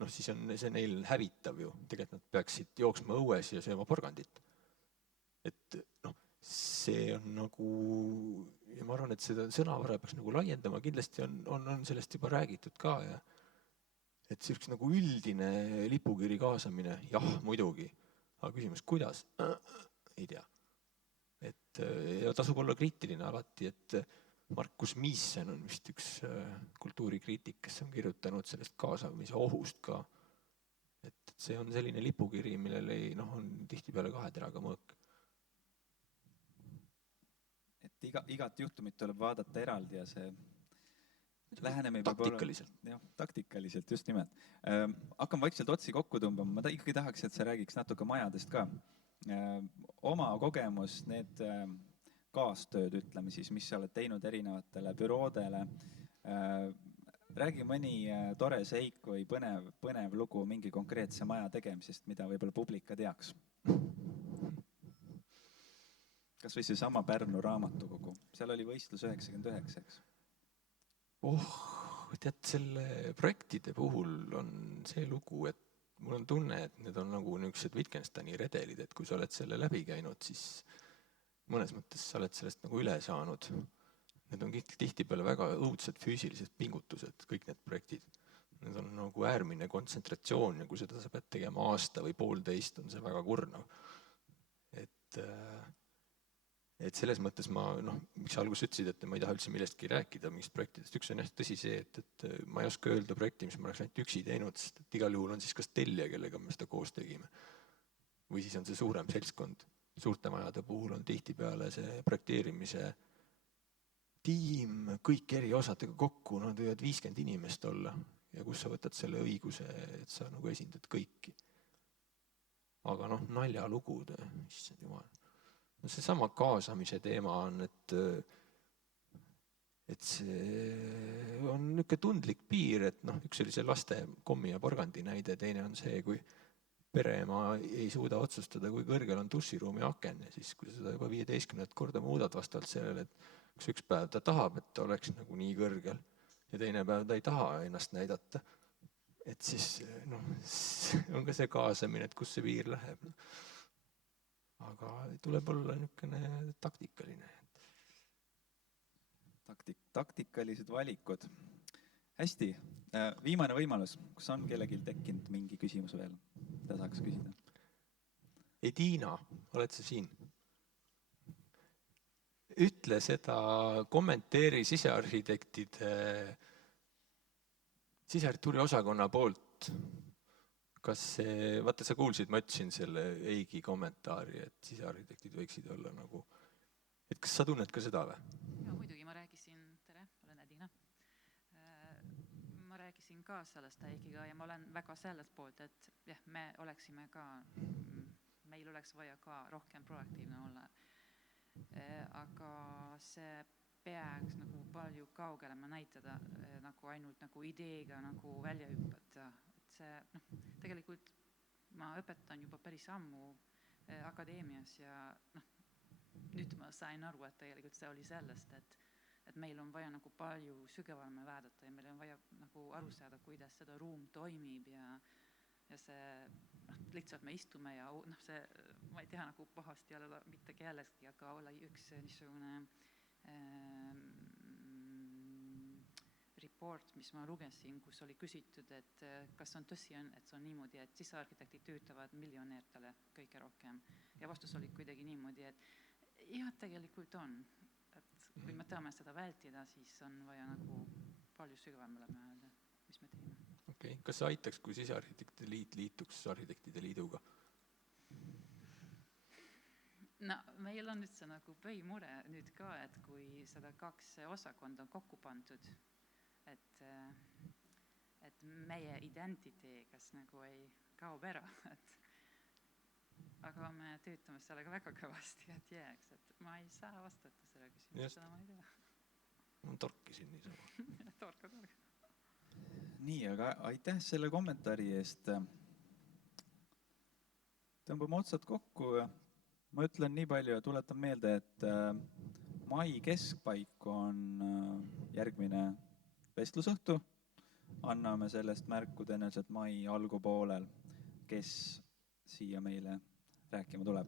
siis on see neil hävitav ju. Tegelikult nad peaksid jooksma õues ja sööma porgandit. Et see on nagu, ja ma arvan, et seda sõnavara peaks nagu laiendama, kindlasti on sellest juba räägitud ka ja et selleks nagu üldine lipukiri kaasamine, jah, muidugi, aga küsimus, kuidas? Ei tea. Et ja tasub olla kriitiline alati, et Markus Miisen on vist üks kultuurikriitik, kes on kirjutanud sellest kaasamise ohust ka. Et see on selline lipukiri, millel on tihtipeale 2 teraga mõõk. Et igat juhtumit tuleb vaadata eraldi ja see lähenemine taktikaliselt. Taktikaliselt, just nimelt. Hakkan vaikselt otsi kokku tõmbama. Ma ikkagi tahaks, et sa räägiks natuke majadest ka. Oma kogemus, need kaastööd, ütleme siis, mis sa oled teinud erinevatele büroodele. Räägi mõni tore seik või põnev lugu mingi konkreetse maja tegemisest, mida võib-olla publika teaks. Kas või see sama Pärnu raamatukogu? Seal oli võistlus 99, eks? tead, selle projektide puhul on see lugu, et mul on tunne, et need on nagu niisugused Wittgensteini redelid, et kui sa oled selle läbi käinud, siis mõnes mõttes sa oled sellest nagu üle saanud. Need on tihtipeale väga õudsed füüsilised pingutused, kõik need projektid. Need on nagu äärmine kontsentratsioon ja kui seda sa pead tegema aasta või poolteist, on see väga kurnav. Et selles mõttes miks sa alguses ütlesid, et ma ei taha üldse millestki rääkida, mingist projektidest. Üks on jah tõsi see, et ma ei oska öelda projekti, mis ma oleks ainult üksi teinud, sest et igal juhul on siis kas tellija, kellega me seda koos tegime. Või siis on see suurem seltskond. Suurte majade puhul on tihtipeale see projekteerimise tiim, kõik eri osadega kokku, nad võivad 50 inimest olla ja kus sa võtad selle õiguse, et sa nagu esindad kõiki. Aga naljalugud, issand jumal. See sama kaasamise teema on, et see on niisugune tundlik piir, et üks oli see laste kommi ja porgandi näide, teine on see, kui pereema ei suuda otsustada, kui kõrgel on duširuumi aken ja siis, kui sa seda juba 15 korda muudad vastavalt sellele, et kas üks päev ta tahab, et ta oleks nagu nii kõrgel ja teine päev ta ei taha ennast näidata, et siis on ka see kaasamine, et kus see piir läheb. Aga tuleb olla niisugune taktikaline. Taktikalised valikud. Hästi, viimane võimalus. Kas on kellelgi tekkinud mingi küsimus veel, mida saaks küsida? Edina, oled sa siin? Ütle seda, kommenteeri sisearhitektuuri osakonna poolt. Kas see, vaata sa kuulsid, ma ütlesin selle Eigi kommentaari, et sisearhitektid võiksid olla nagu, et kas sa tunned ka seda või? Ja muidugi ma rääkisin, tere, olen Edina. Ma rääkisin ka sellest Eigiga ja ma olen väga sellest poolt, et jah, meil oleks vaja ka rohkem proaktiivne olla. Aga see peaks nagu palju kaugelema näitada, nagu ainult nagu ideega nagu välja hüppata. Tegelikult ma õpetan juba päris ammu akadeemias ja nüüd ma sain aru, et tegelikult see oli sellest, et meil on vaja nagu palju sügavamalt vaadata ja meil on vaja nagu aru saada, kuidas seda ruum toimib ja see lihtsalt me istume ja ma ei tea nagu pahasti olla mitte kellestki, aga olla üks niisugune report, mis ma lugesin, kus oli küsitud, et kas on tõsi, et see on niimoodi, et sisearhitektid töötavad miljonäärtele kõige rohkem. Ja vastus oli kuidagi niimoodi, et jah, tegelikult on. Et kui me tahame seda vältida, siis on vaja nagu palju sügavamale mõelda, mis me teeme. Okay. Kas see aitaks, kui sisearhitektide liit liituks arhitektide liiduga? Meil on nüüd see nagu põhimure nüüd ka, et kui seda 2 osakonda on kokku pandud, et meie identitee kas nagu ei kao ära, aga me töötame sellega väga kõvasti, et jääks, et ma ei saa vastata selle küsimusele, ma ei tea. Ma torkisin niisama. Torka. Nii, aga aitäh selle kommentaari eest. Tõmbame otsad kokku. Ma ütlen nii palju ja tuletan meelde, et mai keskpaik on järgmine vestlusõhtu. Anname sellest märku tõenäoliselt mai algupoolel, kes siia meile rääkima tuleb.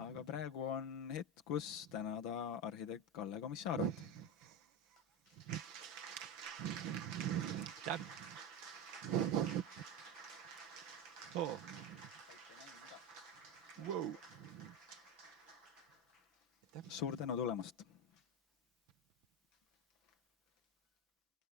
Aga praegu on hetk, kus tänada arhitekt Kalle Komissarov. Suur tänu tulemast!